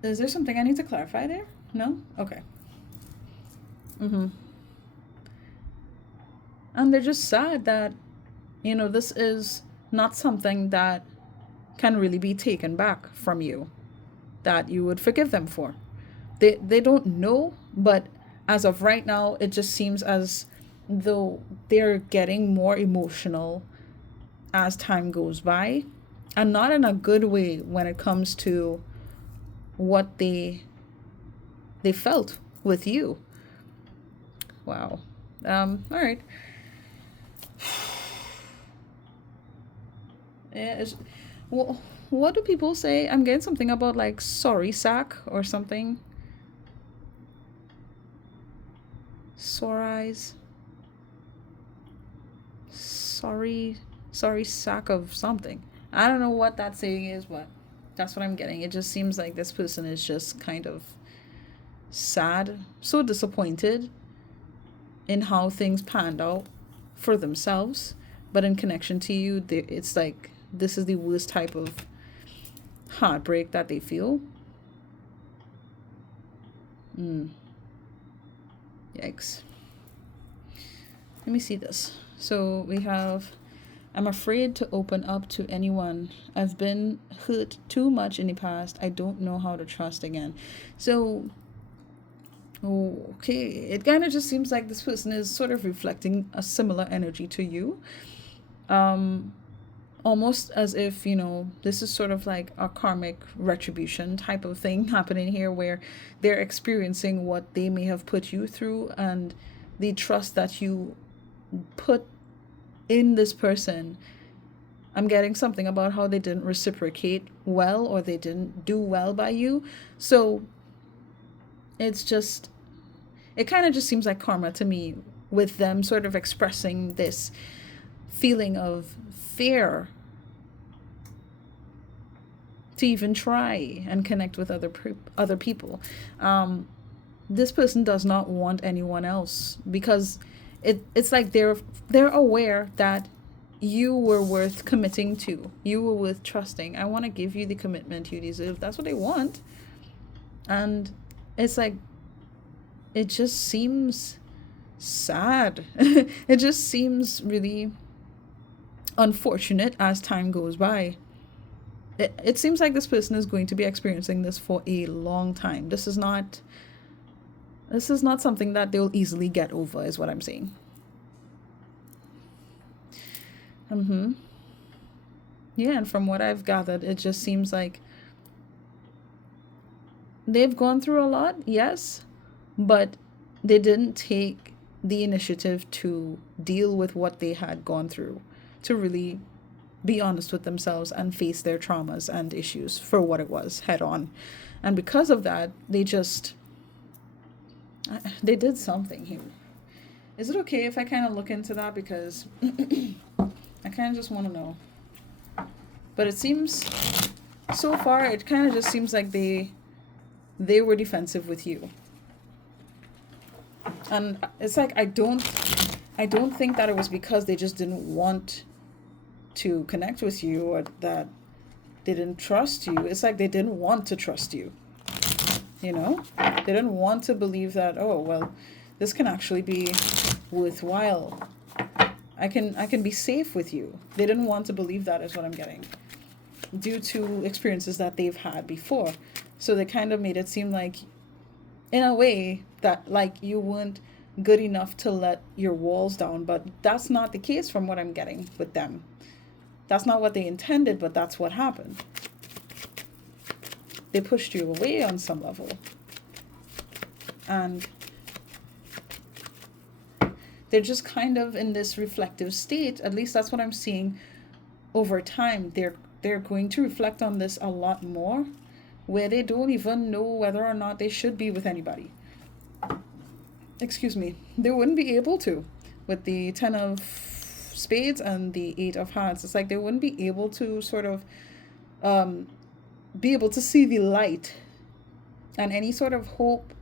Is there something I need to clarify there? No? Okay. And they're just sad that, this is not something that can really be taken back from you, that you would forgive them for. They don't know, but as of right now, it just seems as though they're getting more emotional as time goes by, and not in a good way when it comes to what they felt with you. Wow. All right. Yeah. Well, what do people say? I'm getting something about like sorry sack or something. Sore eyes. Sorry sack of something. I don't know what that saying is, but that's what I'm getting. It just seems like this person is just kind of sad, so disappointed in how things panned out for themselves, but in connection to you, it's like this is the worst type of heartbreak that they feel. Yikes. Let me see this. So we have, I'm afraid to open up to anyone. I've been hurt too much in the past. I don't know how to trust again. So, okay, it kind of just seems like this person is sort of reflecting a similar energy to you. Almost as if, this is sort of like a karmic retribution type of thing happening here, where they're experiencing what they may have put you through, and the trust that you put in this person. I'm getting something about how they didn't reciprocate well, or they didn't do well by you. So it kind of just seems like karma to me, with them sort of expressing this feeling of fear to even try and connect with other people. This person does not want anyone else, because it's like they're aware that you were worth committing to. You were worth trusting. I want to give you the commitment you deserve. That's what they want. And it's like, it just seems sad. It just seems really unfortunate as time goes by. It seems like this person is going to be experiencing this for a long time. This is not something that they'll easily get over, is what I'm saying. Yeah, and from what I've gathered, it just seems like they've gone through a lot, yes, but they didn't take the initiative to deal with what they had gone through, to really be honest with themselves and face their traumas and issues for what it was head on. And because of that, they did something here. Is it okay if I kind of look into that? Because I kind of just want to know. But it seems, so far, it kind of just seems like they were defensive with you. And it's like, I don't think that it was because they just didn't want to connect with you, or that they didn't trust you. It's like they didn't want to trust you. They didn't want to believe that, oh, well, This can actually be worthwhile. I can be safe with you. They didn't want to believe that is what I'm getting, due to experiences that they've had before. So they kind of made it seem like, in a way, that like you weren't good enough to let your walls down. But that's not the case from what I'm getting with them. That's not what they intended, but that's what happened. They pushed you away on some level. And they're just kind of in this reflective state. At least that's what I'm seeing over time. They're going to reflect on this a lot more, where they don't even know whether or not they should be with anybody. Excuse me. They wouldn't be able to with the 10 of spades and the 8 of hearts. It's like they wouldn't be able to sort of be able to see the light and any sort of hope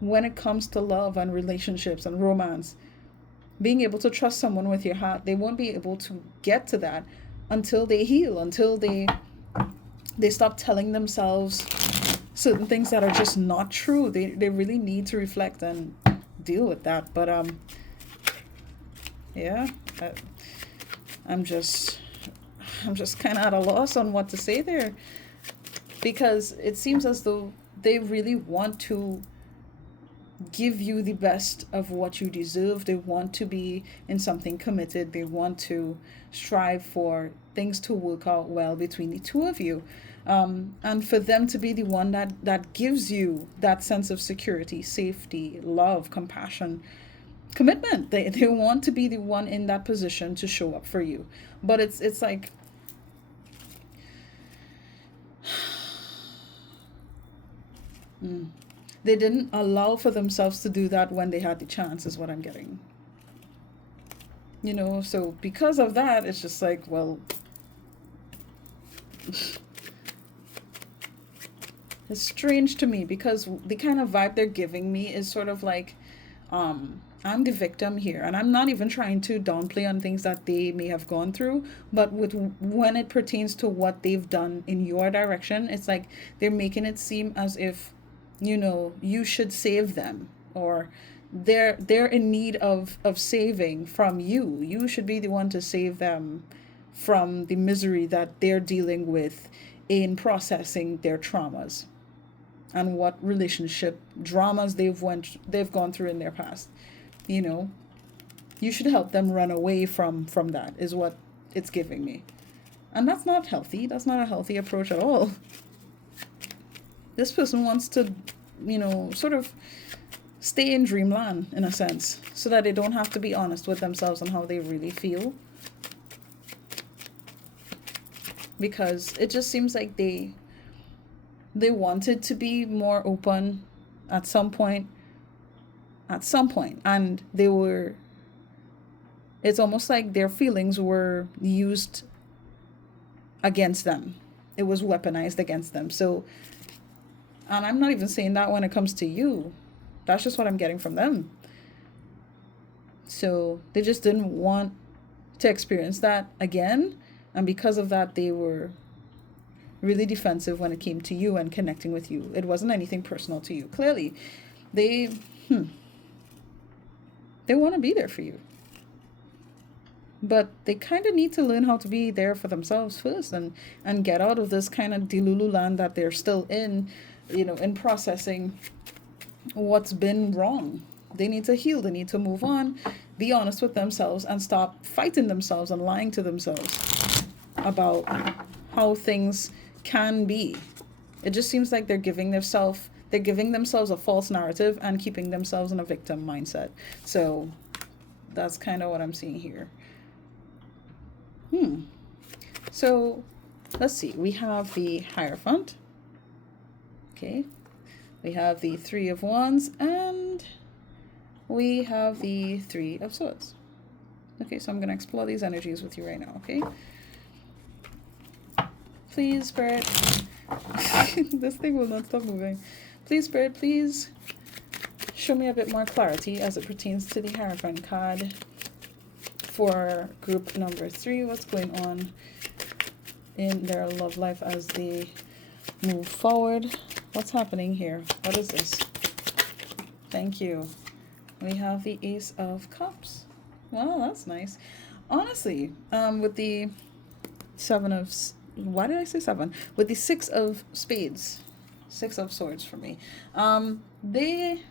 when it comes to love and relationships and romance. Being able to trust someone with your heart, they won't be able to get to that until they heal, until they stop telling themselves certain things that are just not true. They really need to reflect and deal with that. But yeah, I'm just kind of at a loss on what to say there, because it seems as though they really want to give you the best of what you deserve. They want to be in something committed. They want to strive for things to work out well between the two of you. And for them to be the one that gives you that sense of security, safety, love, compassion, commitment. They want to be the one in that position to show up for you. But it's like, they didn't allow for themselves to do that when they had the chance, is what I'm getting. You know, so because of that, it's just like, well, it's strange to me, because the kind of vibe they're giving me is sort of like, I'm the victim here, and I'm not even trying to downplay on things that they may have gone through, but when it pertains to what they've done in your direction, it's like they're making it seem as if, you know, you should save them, or they're in need of saving from you. You should be the one to save them from the misery that they're dealing with in processing their traumas and what relationship dramas they've gone through in their past. You know, you should help them run away from that, is what it's giving me. And that's not healthy. That's not a healthy approach at all. This person wants to, you know, sort of stay in dreamland in a sense, so that they don't have to be honest with themselves on how they really feel. Because it just seems like they wanted to be more open at some point, and it's almost like their feelings were used against them. It was weaponized against them. So, and I'm not even saying that when it comes to you. That's just what I'm getting from them. So they just didn't want to experience that again. And because of that, they were really defensive when it came to you and connecting with you. It wasn't anything personal to you. Clearly, they want to be there for you. But they kind of need to learn how to be there for themselves first, and get out of this kind of delulu land that they're still in, you know, in processing what's been wrong. They need to heal. They need to move on, be honest with themselves, and stop fighting themselves and lying to themselves about how things can be. It just seems like they're giving themselves a false narrative and keeping themselves in a victim mindset. So that's kind of what I'm seeing here. So let's see. We have the Hierophant. Okay. We have the 3 of Wands, and we have the 3 of Swords. Okay, so I'm going to explore these energies with you right now, okay? Please, Spirit. This thing will not stop moving. Please, Spirit, please show me a bit more clarity as it pertains to the Hierophant card for group number 3. What's going on in their love life as they move forward? What's happening here? What is this? Thank you. We have the Ace of Cups. Well, that's nice. Honestly, with the Seven of... Why did I say seven? With the Six of Spades. Six of Swords for me. They...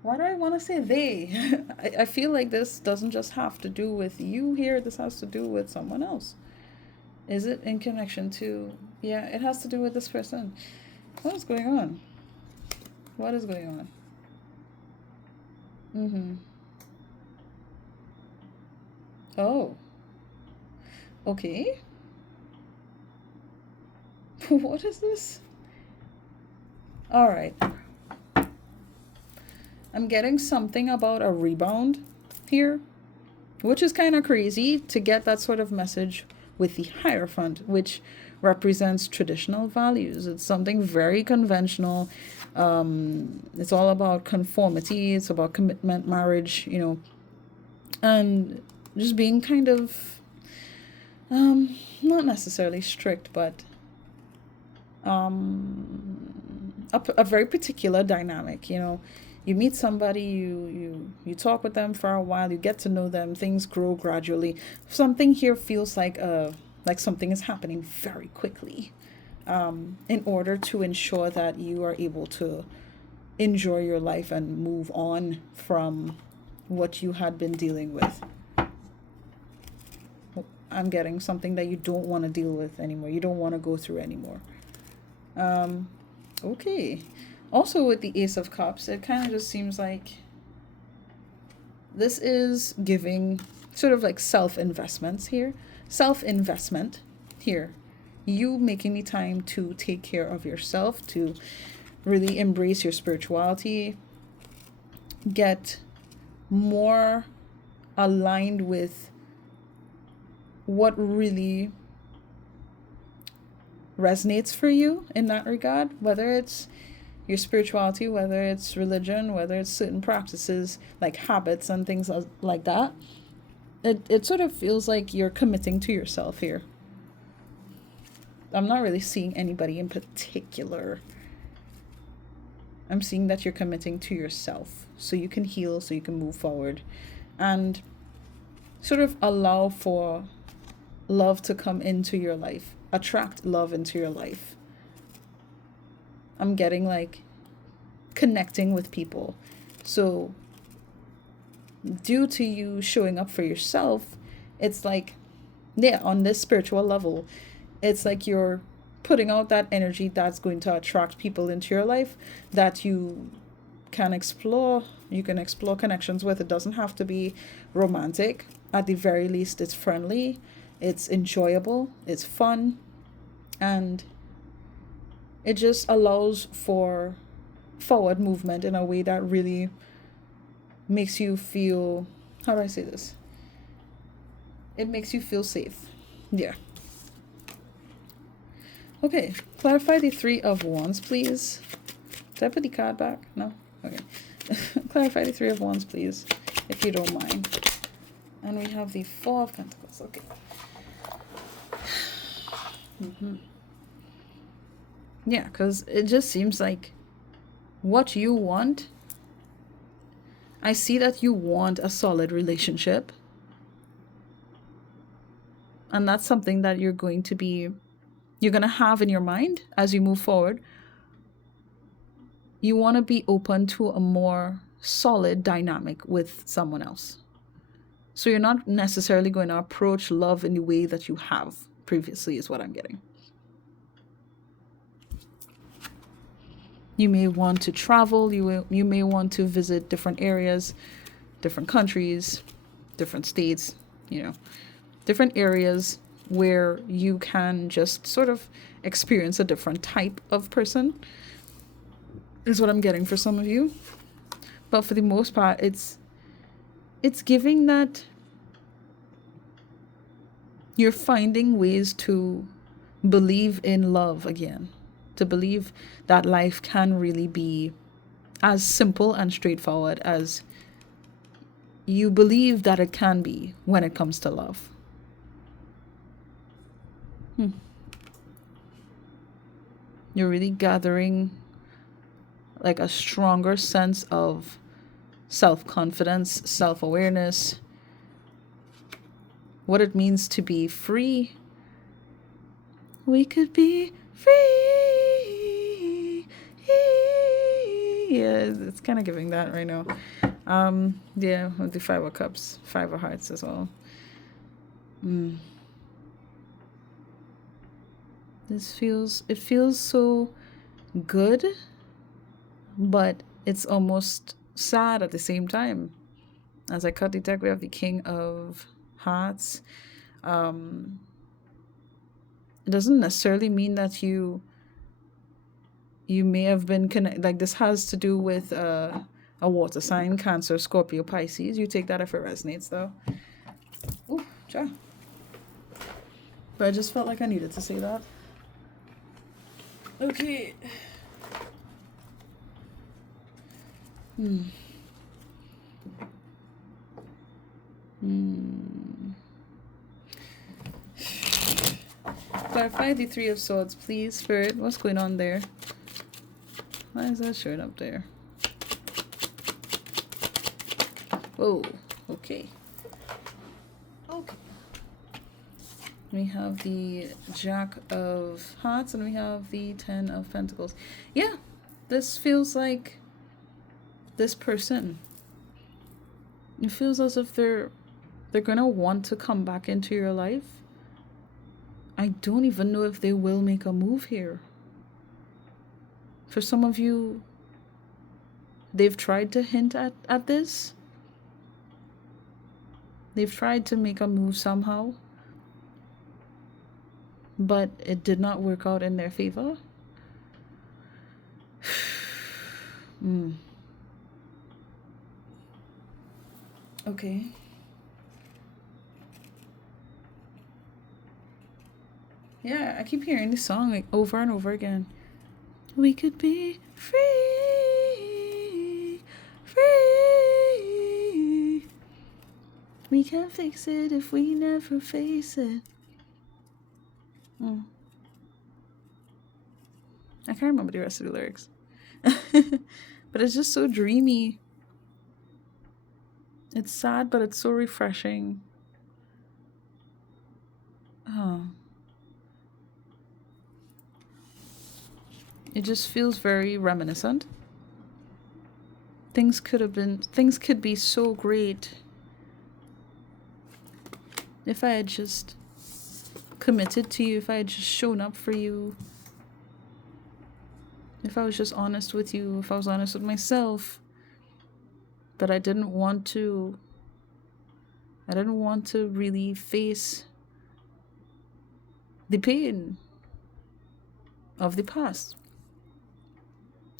Why do I want to say they? I feel like this doesn't just have to do with you here. This has to do with someone else. Is it in connection to... Yeah, it has to do with this person. What is going on? What is going on? Mm-hmm. Oh. Okay. What is this? All right. I'm getting something about a rebound here, which is kind of crazy to get that sort of message with the Hierophant, which represents traditional values. It's something very conventional. It's all about conformity. It's about commitment, marriage, you know, and just being kind of, not necessarily strict, but a very particular dynamic, you know. You meet somebody, you talk with them for a while, you get to know them, things grow gradually. Something here feels like something is happening very quickly, in order to ensure that you are able to enjoy your life and move on from what you had been dealing with. I'm getting something that you don't want to deal with anymore. You don't want to go through anymore. Okay. Also with the Ace of Cups, it kind of just seems like this is giving sort of like self-investments here. Self-investment here. You making the time to take care of yourself, to really embrace your spirituality, get more aligned with what really resonates for you in that regard, whether it's your spirituality, whether it's religion, whether it's certain practices like habits and things like that. It sort of feels like you're committing to yourself here. I'm not really seeing anybody in particular. I'm seeing that you're committing to yourself so you can heal, so you can move forward and sort of allow for love to come into your life, attract love into your life. I'm getting like connecting with people. So due to you showing up for yourself, it's like, yeah, on this spiritual level, it's like you're putting out that energy that's going to attract people into your life that you can explore. You can explore connections with. It doesn't have to be romantic. At the very least, it's friendly, it's enjoyable, it's fun, and it just allows for forward movement in a way that really makes you feel, how do I say this? It makes you feel safe. Yeah. Okay, clarify the Three of Wands, please. Did I put the card back? No? Okay. Clarify the Three of Wands, please, if you don't mind. And we have the Four of Pentacles. Okay. Yeah, because it just seems like what you want, I see that you want a solid relationship. And that's something that you're going to have in your mind as you move forward. You want to be open to a more solid dynamic with someone else. So you're not necessarily going to approach love in the way that you have previously, is what I'm getting. You may want to travel. You may want to visit different areas, different countries, different states, different areas where you can just sort of experience a different type of person, is what I'm getting for some of you. But for the most part, it's giving that you're finding ways to believe in love again, to believe that life can really be as simple and straightforward as you believe that it can be when it comes to love. You're really gathering like a stronger sense of self-confidence, self-awareness, what it means to be free. We could be free. Yeah, it's kind of giving that right now. Yeah, with the 5 of Cups, 5 of Hearts as well. It feels so good, but it's almost sad at the same time. As I cut the deck, we have the King of Hearts. It doesn't necessarily mean that you may have been connected. Like, this has to do with a water sign, Cancer, Scorpio, Pisces. You take that if it resonates, though. Ooh, ja. But I just felt like I needed to say that. Okay. Clarify the 3 of Swords, please, Spirit. What's going on there? Why is that showing up there? Whoa. Okay. Okay. We have the Jack of Hearts and we have the 10 of Pentacles. Yeah, this feels like this person. It feels as if they're gonna want to come back into your life. I don't even know if they will make a move here. For some of you, they've tried to hint at this. They've tried to make a move somehow, but it did not work out in their favor. Okay. Yeah, I keep hearing this song like over and over again. We could be free, free. We can't fix it if we never face it. I can't remember the rest of the lyrics. But it's just so dreamy. It's sad, but it's so refreshing. Oh. It just feels very reminiscent. Things could be so great if I had just committed to you, if I had just shown up for you, if I was just honest with you, if I was honest with myself. But I didn't want to really face the pain of the past.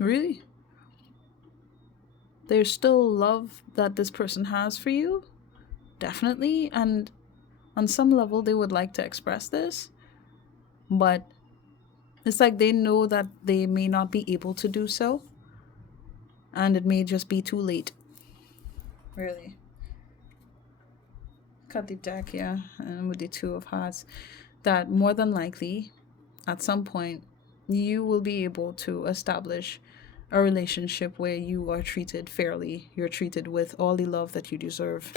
Really. There's still love that this person has for you, definitely, and on some level they would like to express this, but it's like they know that they may not be able to do so, and it may just be too late. Really. Cut the deck, yeah, and with the 2 of Hearts, that more than likely, at some point, you will be able to establish a relationship where you are treated fairly. You're treated with all the love that you deserve.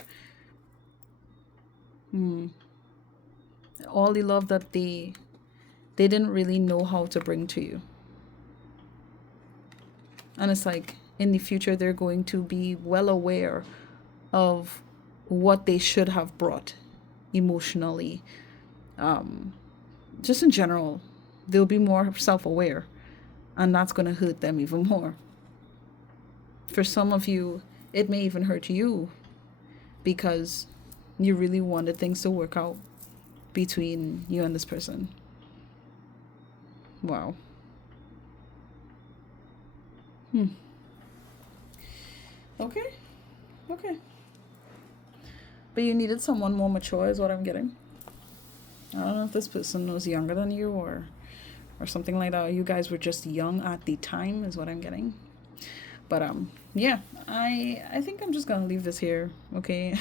All the love that they didn't really know how to bring to you. And it's like, in the future, they're going to be well aware of what they should have brought emotionally. Just in general, they'll be more self-aware, and that's going to hurt them even more. For some of you, it may even hurt you because you really wanted things to work out between you and this person. Wow. Okay. But you needed someone more mature is what I'm getting. I don't know if this person was younger than you or something like that. You guys were just young at the time is what I'm getting. But yeah, I think I'm just gonna leave this here, okay?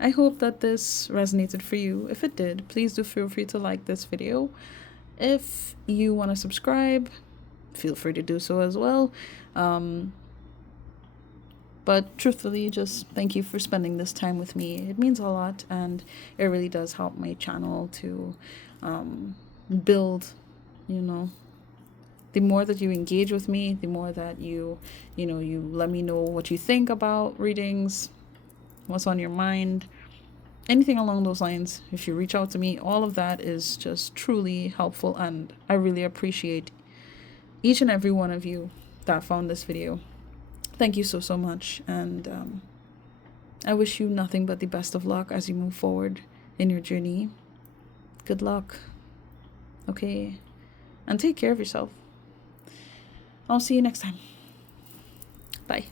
I hope that this resonated for you. If it did, please do feel free to like this video. If you want to subscribe, feel free to do so as well. But truthfully, just thank you for spending this time with me. It means a lot, and it really does help my channel to build, you know. The more that you engage with me, the more that you let me know what you think about readings, what's on your mind, anything along those lines. If you reach out to me, all of that is just truly helpful, and I really appreciate each and every one of you that found this video. Thank you so, so much, and I wish you nothing but the best of luck as you move forward in your journey. Good luck, okay? And take care of yourself. I'll see you next time. Bye.